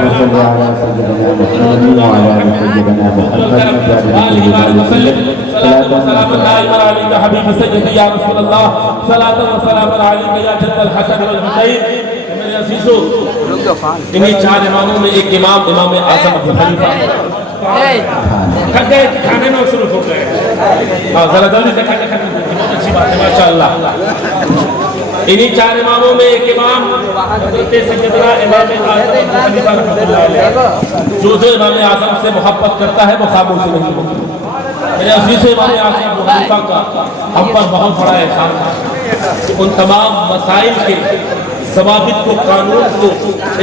علی محمد آلہ وسلم، صلاۃ و سلام علیک حبیب سیدی یا رسول اللہ، صلاۃ و سلام علیک یا جد الحسن والحسین۔ میرے عزیزو، انہی 4 اماموں میں ایک امام اعظم ابو حنیفہ تھک گئے کہ کھانے میں مصروف ہو گئے، ذرا جلدی سے کھانے بہت اچھی بات ہے ماشاءاللہ۔ انہی 4 اماموں میں ایک امام حضرت سیدنا امام اعظم ابو حنیفہ رحمۃ اللہ علیہ، جو امام اعظم سے محبت کرتا ہے وہ خاموش نہیں ہوتا۔ میرے عزیز امام اعظم ابو حنیفہ کا ہم پر بہت بڑا احسان ہے، ان تمام مسائل کے ضوابط کو، قانون کو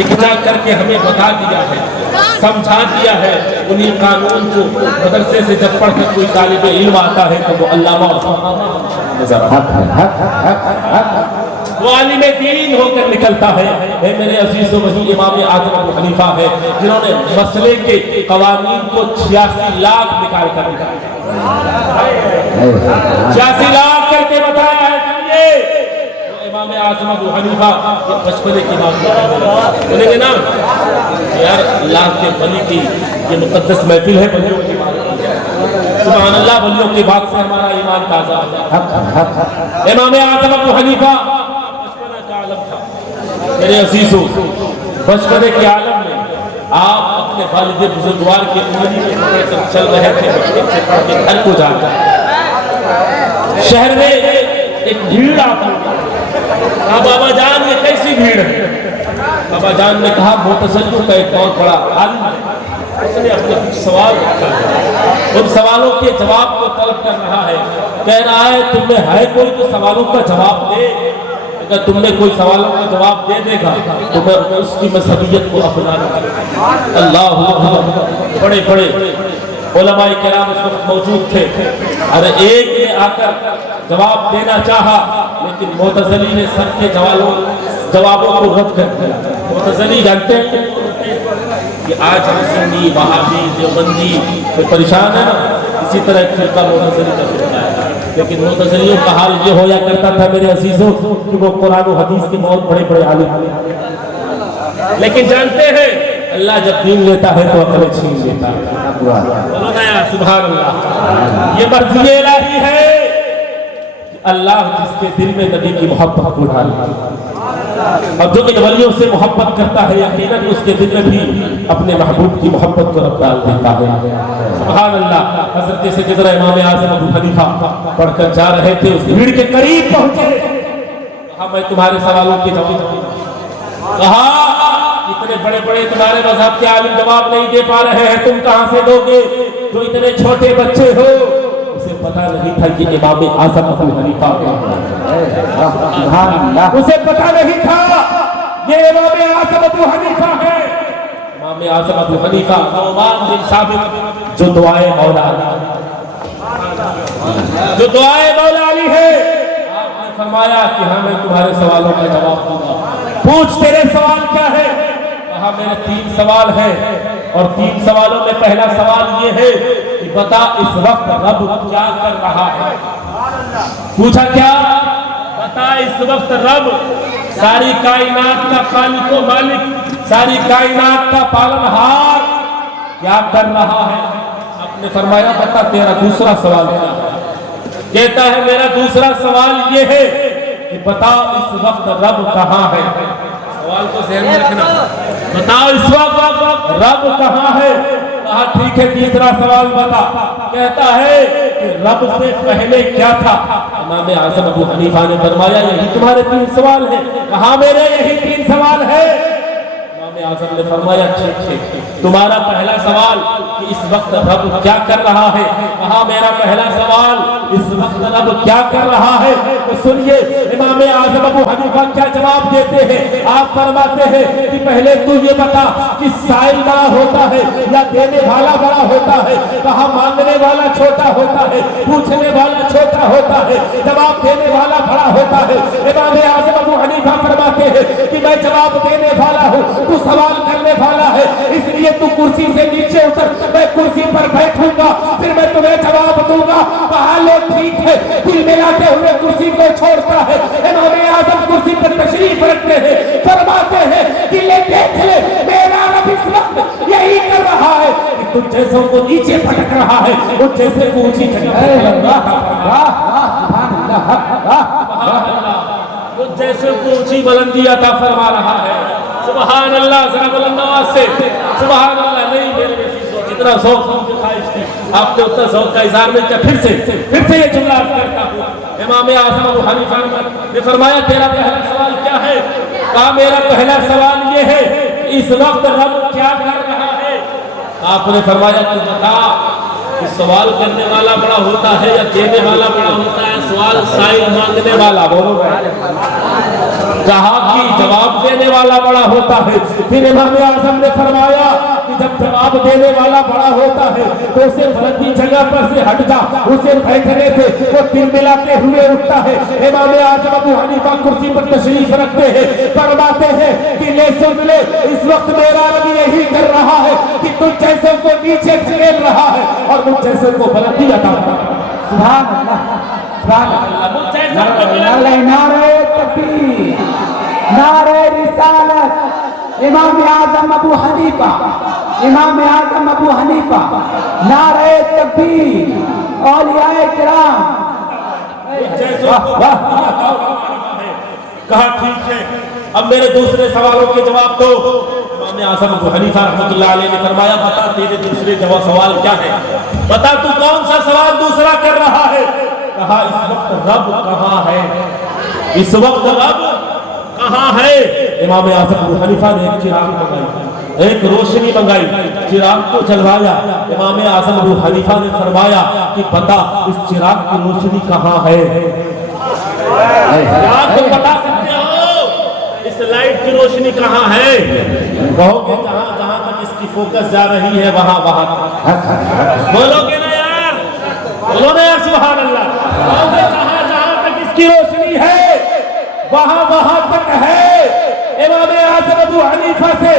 اکٹھا کر کے ہمیں بتا دیا ہے، سمجھا دیا ہے۔ انہی قانون کو مدرسے سے جب پڑھ کر کوئی طالب علم آتا ہے تو وہ علامہ وہ عالم دین ہو کر نکلتا ہے۔ اے میرے عزیزو، وہی امام اعظم ابو حنیفہ ہے جنہوں نے مسئلے کے قوانین کو 86 لاکھ نکال کر دکھایا، 86 لاکھ کر کے بتایا ہے۔ امام اعظم ابو حنیفہ یہ بچپنے کی بات سنیں گے نا یار، اللہ کے ولی کی یہ مقدس محفل ہے، ولیوں کی بات، سبحان اللہ، ولیوں کی بات سے ہمارا ایمان تازہ ہے۔ امام اعظم ابو حنیفہ بچپنے کا عالم تھا۔ میرے عزیزو، بچپنے کے عالم میں آپ اپنے والد بزرگوار کے انگلی میں پکڑ کر چل رہے تھے، بچپن سے پڑھ کے گھر کو جا کر شہر میں ایک بھیڑ آتی کہا بابا جان یہ کیسی بھیڑ ہے؟ بابا جان نے کہا معتزلیوں کا ایک بہت بڑا عالم ہے، اس نے اپنے کچھ سوال رکھا ہے، ان سوالوں کے جواب کو طلب کر رہا ہے، کہہ رہا ہے تم میں ہے کوئی تو سوالوں کا جواب دے، اگر تم نے کوئی سوالوں کا جواب دے دے گا تو میں اس کی مذہبیت کو اپنا لوں گا۔ اللہ اکبر، بڑے بڑے علماء کرام اس وقت موجود تھے، اور ایک نے آ کر جواب دینا چاہا لیکن معتزلی نے سب کے جوابوں کو رد کر دیا۔ معتزلی جانتے ہیں کہ آج ہم سنی وہابی دیوبندی پریشان ہے نا، اسی طرح ایک فرقہ معتزلی کا فرقہ ہے، لیکن معتزلیوں کا حال یہ ہویا کرتا تھا میرے عزیزوں کہ وہ قرآن و حدیث کے بہت بڑے بڑے عالم، لیکن جانتے ہیں اللہ جب دین لیتا ہے تو عقل چھین لیتا ہے۔ بولو نا یا سبحان اللہ، یہ مرضی الہی ہے کہ اللہ جس کے دل میں نبی کی محبت کو ڈالے، اور جو ان ولیوں سے محبت کرتا ہے یقیناً اس کے دل میں بھی اپنے محبوب کی محبت کو رب ڈال دیتا ہے۔ سبحان اللہ۔ حضرت سیدنا امام اعظم ابو حنیفہ پڑھ کر جا رہے تھے، اس بھیڑ کے قریب پہنچے، کہا میں تمہارے سوالوں کے جواب دوں گا۔ کہا اتنے بڑے بڑے تمہارے مذہب کے عالم جواب نہیں دے پا رہے ہیں، تم کہاں سے دو گے جو اتنے چھوٹے بچے ہو؟ اسے پتا نہیں تھا کہ امام اعظم ابو حنیفہ اسے پتا نہیں تھا یہ امام اعظم ابو حنیفہ ہے۔ امام اعظم ابو حنیفہ نعمان بن ثابت جو دعائے مولا علی ہے، آپ نے فرمایا کہ ہاں میں تمہارے سوالوں کا جواب دوں گا۔ پوچھ تیرے سوال کیا ہے؟ کہا میرے 3 سوال ہیں، اور 3 سوالوں میں پہلا سوال یہ ہے کہ بتا اس وقت رب کیا کر رہا ہے؟ پوچھا کیا؟ بتا اس وقت رب ساری کائنات کا خالق و مالک، ساری کائنات کا پالنہار کیا کر رہا ہے؟ آپ نے فرمایا بتا تیرا دوسرا سوال کیا ہے؟ کہتا ہے میرا دوسرا سوال یہ ہے کہ بتا اس وقت رب کہاں ہے؟ سوال کو ذہن میں رکھنا، بتاؤ اس وقت رب کہاں ہے؟ کہا ٹھیک ہے تیسرا سوال بتا۔ کہتا ہے کہ رب سے پہلے کیا تھا؟ امام اعظم ابو حنیفہ نے فرمایا یہی تمہارے 3 سوال ہیں۔ کہا میرے یہی 3 سوال ہے۔ امام اعظم نے فرمایا ٹھیک ہے تمہارا پہلا سوال کہ اس وقت رب کیا کر رہا ہے؟ کہا میرا پہلا سوال اس وقت رب کیا کر رہا ہے؟ تو سنیے امام اعظم ابو حنیفہ کیا جواب دیتے ہیں۔ آپ فرماتے ہیں کہ پہلے تو یہ بتا کہ سائل بڑا ہوتا ہے یا دینے والا بڑا ہوتا ہے؟ کہا مانگنے والا چھوٹا ہوتا ہے، پوچھنے والا چھوٹا ہوتا ہے، جواب دینے والا بڑا ہوتا ہے۔ امام اعظم ابو حنیفہ فرماتے ہیں کہ میں جواب دینے والا ہوں، تو سوال کرنے والا ہے، اس لیے تو کرسی سے نیچے اتر، میں کرسی پر بیٹھوں گا پھر میں تمہیں جواب دوں گا۔ کہا لو ٹھیک ہے، دل ملاتے ہوئے کرسی کو چھوڑتا ہے۔ امام اعظم کرسی پر تشریف رکھتے ہیں، فرماتے ہیں کہ لے دیکھ لے میرا رب اس وقت یہی کر رہا ہے کہ تم جیسوں کو نیچے پٹک رہا ہے، ان جیسے کو اونچی جیسے کو اونچی بلندی عطا فرما رہا ہے۔ سبحان اللہ، ذرا بلند آواز سے سبحان اللہ۔ نہیں میرے جتنا ذوق کی خواہش تھی آپ نے اتنا ذوق کا اظہار نہیں کیا۔ پھر سے یہ جملہ عرض کرتا ہوں۔ امام اعظم ابو حنیفہ نے فرمایا تیرا پہلا سوال کیا ہے؟ کہا میرا پہلا سوال یہ ہے کہ اس وقت رب کیا کر رہا ہے؟ آپ نے فرمایا تو بتا کہ سوال کرنے والا بڑا ہوتا ہے یا دینے والا بڑا ہوتا ہے؟ سوال سائل مانگنے والا، بولو کہا کہ جواب دینے والا بڑا ہوتا ہے۔ پھر امام اعظم نے فرمایا کہ جب جواب دینے والا بڑا ہوتا ہے تو اسے بلندی جگہ پر سے ہٹ جا، اسے بیٹھنے سے وہ دل ملاتے ہوئے اٹھتا ہے۔ امام اعظم ابو حنیفہ کرسی پر تشریف رکھتے ہیں، فرماتے ہیں کہ لے سن لے اس وقت میرا رب یہی کر رہا ہے کہ تجھ جیسے کو نیچے دھکیل رہا ہے اور مجھ جیسے کو بلندی عطا کر رہا ہے۔ سبحان اللہ، نعرہ تکبیر، نعرہ رسالت، امام اعظم ابو حنیفہ، امام اعظم ابو حنیفہ، نعرہ تکبیر، اولیاء کرام۔ کہا ٹھیک ہے اب میرے دوسرے سوالوں کے جواب دو۔ امام اعظم ابو حنیفہ رحمۃ اللہ علیہ نے فرمایا بتا تیرے دوسرے سوال کیا ہے؟ بتا تو کون سا سوال دوسرا کر رہا ہے؟ کہا اس وقت رب کہاں ہے؟ اس وقت رب کہاں ہے؟ امام اعظم ابو حنیفہ نے ایک چراغ منگائی، ایک روشنی منگائی، چراغ کو جلوایا۔ امام اعظم ابو حنیفہ نے فرمایا کہ بتا اس چراغ کی روشنی کہاں ہے؟ کیا تم بتا سکتے ہو اس لائٹ کی روشنی کہاں ہے؟ کہو کہ جہاں تک اس کی فوکس جا رہی ہے وہاں بولو گے نا یار، بولو نا یار سبحان اللہ، کہو کہ جہاں تک اس کی روشنی ہے وہاں تک ہے۔ امام اعظم ابو حنیفہ سے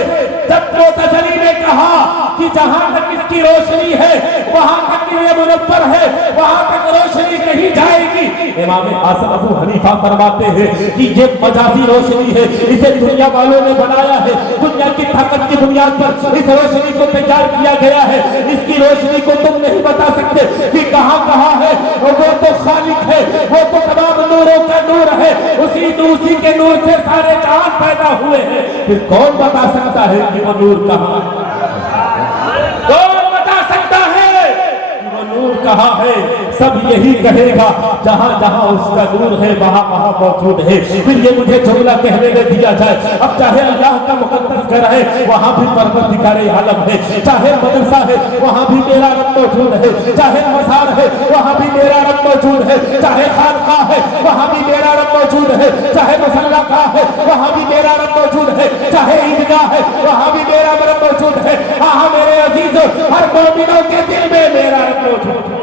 جب معتزلی نے کہا کہ جہاں تک اس کی روشنی ہے وہاں تک یہ منور ہے، وہاں تک روشنی کہیں جائے گی، امام اعظم ابو حنیفہ فرماتے ہیں کہ یہ مجازی روشنی ہے، اسے دنیا والوں نے بنایا ہے، دنیا کی طاقت کی بنیاد پر اس روشنی کو تیار کیا گیا ہے، اس کی روشنی کو تم نہیں بتا سکتے کہ کہاں ہے، وہ تو خالق ہے، وہ تو تمام نوروں کا نور ہے، اسی کے نور سے سارے جہان پیدا ہوئے ہیں، پھر کون بتا سکتا ہے کہ وہ نور کہاں ہے؟ کون بتا سکتا ہے کہ وہ نور کہاں ہے؟ سب یہی کہے گا جہاں اس کا نور ہے وہاں موجود ہے۔ پھر یہ مجھے جملہ کہنے میں دیا جائے، اب چاہے اللہ کا مقدس گھر ہے وہاں بھی پروردگار عالم ہے، چاہے مدرسہ ہے وہاں بھی میرا رب موجود ہے، چاہے مزار ہے وہاں بھی میرا رب موجود ہے، چاہے خانقاہ ہے وہاں بھی میرا رب موجود ہے، چاہے مصلی گاہ ہے وہاں بھی میرا رب موجود ہے، چاہے عیدگاہ ہے وہاں بھی میرا رب موجود ہے۔ ہاں میرے عزیزوں، ہر مومنوں کے دل میں میرا رب موجود ہے،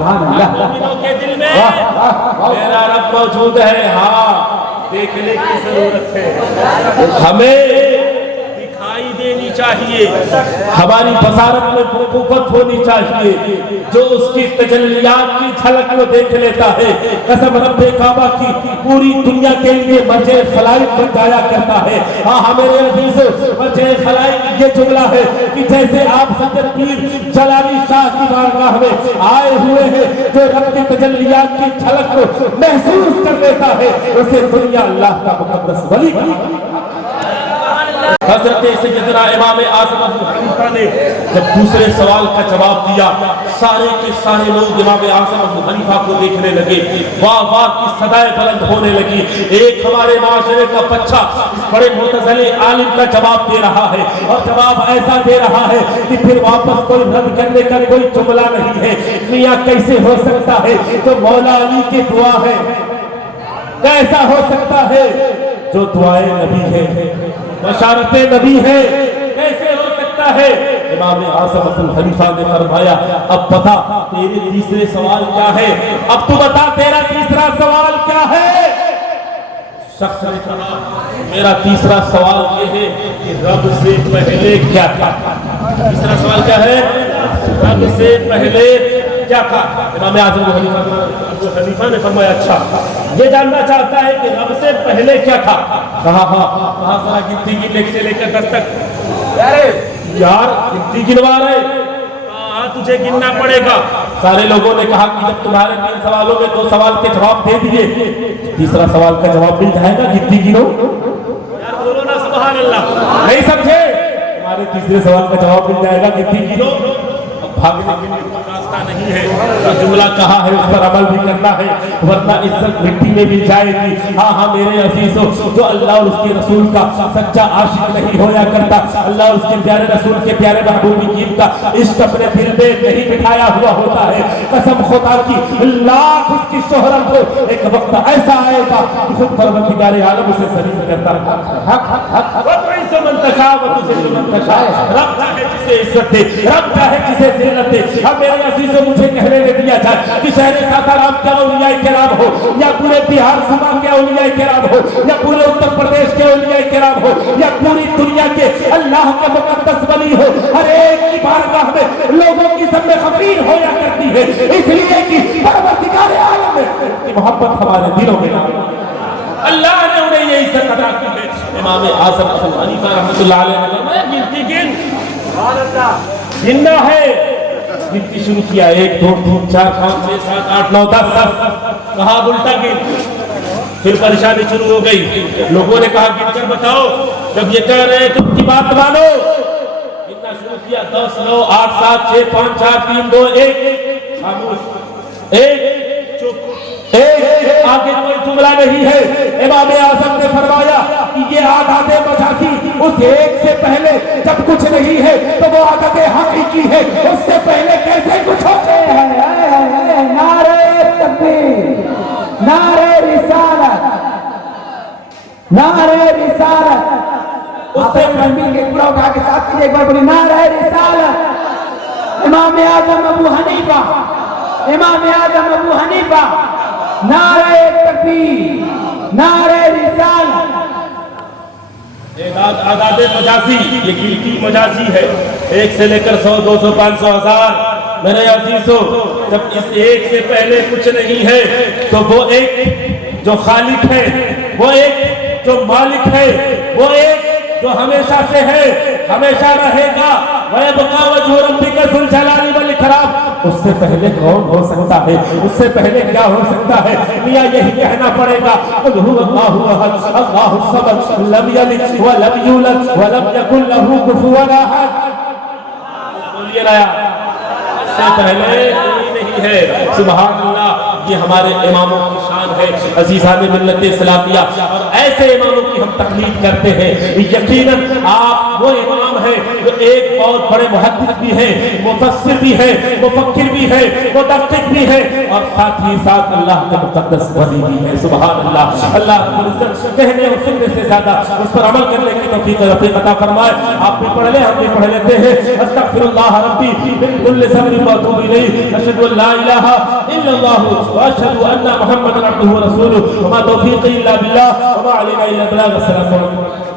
مومنوں کے دل میں میرا رب موجود ہے۔ ہاں دیکھنے کی ضرورت ہے، ہمیں دکھائی دینی چاہیے، ہماری بصارت میں قوت ہونی چاہیے، جو اس کی تجلیات کی جھلک کو دیکھ لیتا ہے قسم رب کعبہ کی پوری دنیا کے لیے مرجع خلائق بن جایا کرتا ہے۔ ہاں میرے عزیزو، مرجع خلائق یہ جملہ ہے کہ جیسے آپ سید پیر جلالی شاہ کی بارگاہ میں آئے ہوئے ہیں، جو رب کی تجلیات کی جھلک کو محسوس کر لیتا ہے اسے دنیا اللہ کا مقدس ولی کہا۔ حضرت سیدنا امام اعظم ابو حنیفہ نے جب دوسرے سوال کا جواب دیا، سارے کے سارے لوگ امام اعظم ابو حنیفہ کو دیکھنے لگے، واہ واہ کی صدائیں بلند ہونے لگی۔ ایک ہمارے معاشرے کا بچہ اس بڑے معتزلی عالم کا جواب دے رہا ہے، اور جواب ایسا دے رہا ہے کہ پھر واپس کوئی رد کرنے کا کوئی جملہ نہیں ہے۔ میاں کیسے ہو سکتا ہے جو مولا علی کی دعا ہے؟ کیسا ہو سکتا ہے جو دعائیں نبی ہے، بشارت نبی ہے؟ کیسے ہو سکتا ہے؟ امام اعظم ابو حنیفہ نے فرمایا اب بتا تیرے تیسرے سوال کیا ہے، اب تو بتا تیرا تیسرا سوال کیا ہے؟ شخص نے کہا میرا تیسرا سوال یہ ہے کہ رب سے پہلے کیا تھا؟ تیسرا سوال کیا ہے؟ رب سے پہلے کیا تھا؟ امام اعظم ابو حنیفہ نے فرمایا اچھا یہ جاننا چاہتا ہے کہ رب سے پہلے کیا تھا؟ کہا ہاں ذرا گنتی کی ایک سے لے کر 10 تک۔ یار گنتی گنوا رہے؟ کہا تجھے گننا پڑے گا۔ سارے لوگوں نے کہا کہ جب تمہارے 3 سوالوں میں 2 سوال کے جواب دے دیے، تیسرا سوال کا جواب مل جائے گا، گنتی گنو۔ یار بولو نا سبحان اللہ، نہیں سمجھے؟ تمہارے تیسرے سوال کا جواب مل جائے گا، گنتی گنو۔ بھاگنے کے لیے راستہ نہیں ہے، جو جملہ کہا ہے اس پر عمل بھی کرنا ہے، ورنہ عزت مٹی میں مل جائے گی۔ ہاں میرے عزیزوں، جو اللہ اور اس کے رسول کا سچا عاشق نہیں ہویا کرتا، اللہ اور اس کے پیارے رسول کے پیارے محبوب کی کا عشق اپنے دل میں نہیں بٹھایا ہوا ہوتا ہے، قسم خدا کی لاکھ اس کی شہرت ہو، ایک وقت ایسا آئے گا کہ خود پروردگار عالم اسے ذلیل کرتا رہا۔ وَتُعِزُّ مَن تَشَاءُ وَتُذِلُّ مَن تَشَاءُ، رب چاہے جسے عزت دے، رب چاہے جسے ذلت دے۔ اب میرے عزیزوں مجھے کہنے میں دیا جائے کہ شہر ساسارام کے اولیاء کرام ہو، یا پورے بہار صوبہ کے اولیاء کرام ہو، یا پورے اتر پردیش کے اولیاء کرام ہو، یا پوری دنیا کے اللہ کے مقدس ولی ہو، ہر ایک کی بارگاہ میں لوگوں کی ذم خفیر ہویا کرتی ہے، اس لیے کہ پروردگار عالم کی محبت ہمارے دلوں میں اللہ نے انہیں یہ عزت عطا کی ہے۔ امام اعظم ابو حنیفہ رحمۃ اللہ علیہ نے فرمایا گنتی گننا ہے۔ گنتی شروع کیا، 1 2 3 4 5 6 7 8 9 10 کہا الٹا گن۔ پھر پریشانی شروع ہو گئی، لوگوں نے کہا گن کر بتاؤ، جب یہ کہہ رہے تم کی بات مانو۔ گننا شروع کیا، 10 9 8 7 6 5 4 3 2 1 خاموش، ایک آگے کوئی جملہ نہیں ہے۔ امام اعظم نے فرمایا کہ یہ عادت مجازی اس ایک سے پہلے جب کچھ نہیں ہے تو وہ عادت حقیقی ہے، اس سے پہلے کیسے کچھ ہو؟ نعرہ تکبیر، نعرہ رسالت، نعرہ رسالت۔ اس سے مل کے پورا اٹھا کے ساتھ کیجئے، ایک بار بولی نعرہ رسالت۔ امام اعظم ابو حنیفہ، امام اعظم ابو حنیفہ، نعرہ تکبیر، نعرہ رسالت۔ عادات مجازی یہ گنتی مجازی ہے، ایک سے لے کر 100 200 500 1000۔ میرے عزیزو، جب اس ایک سے پہلے کچھ نہیں ہے تو وہ ایک جو خالق ہے، وہ ایک جو مالک ہے، وہ ایک جو ہمیشہ سے ہے، ہمیشہ رہے گا۔ وَيَبْقَى وَجْهُ رَبِّكَ ذُو الْجَلَالِ وَالْإِكْرَامِ۔ اس سے پہلے کون ہو سکتا ہے؟ اس سے پہلے کیا ہو سکتا ہے؟ میاں یہی کہنا پڑے گا، قُلْ هُوَ اللَّهُ أَحَدٌ اللَّهُ الصَّمَدُ لَمْ يَلِدْ وَلَمْ يُولَدْ وَلَمْ يَكُنْ لَهُ كُفُوًا أَحَدٌ۔ بولیے نا، اس سے پہلے کوئی نہیں ہے۔ سبحان اللہ، یہ ہمارے اماموں کی شان ہے عزیزان ملت اسلامیہ، اور ایسے اماموں کی ہم تقلید کرتے ہیں۔ یقیناً آپ وہ امام ہیں جو ایک بہت بڑے محدث بھی ہیں، مفسر بھی ہیں، مفکر بھی ہیں، مدقق بھی ہیں، اور ساتھ ہی ساتھ اللہ کا مقدس ولی بھی ہے۔ سبحان اللہ، اللہ رب العزت کہنے اور سننے سے زیادہ اس پر عمل کرنے کی توفیق عطا فرمائے۔ آپ بھی پڑھ لیں، ہم بھی پڑھ لیتے ہیں۔ استغفر اللہ ربی من کل ذنب واتوب الیہ، اشہد ان لا الہ الا اللہ واشهد ان محمدا عبده ورسوله وما توفيقي الا بالله وما علينا الا البلاغ۔ السلام علیکم۔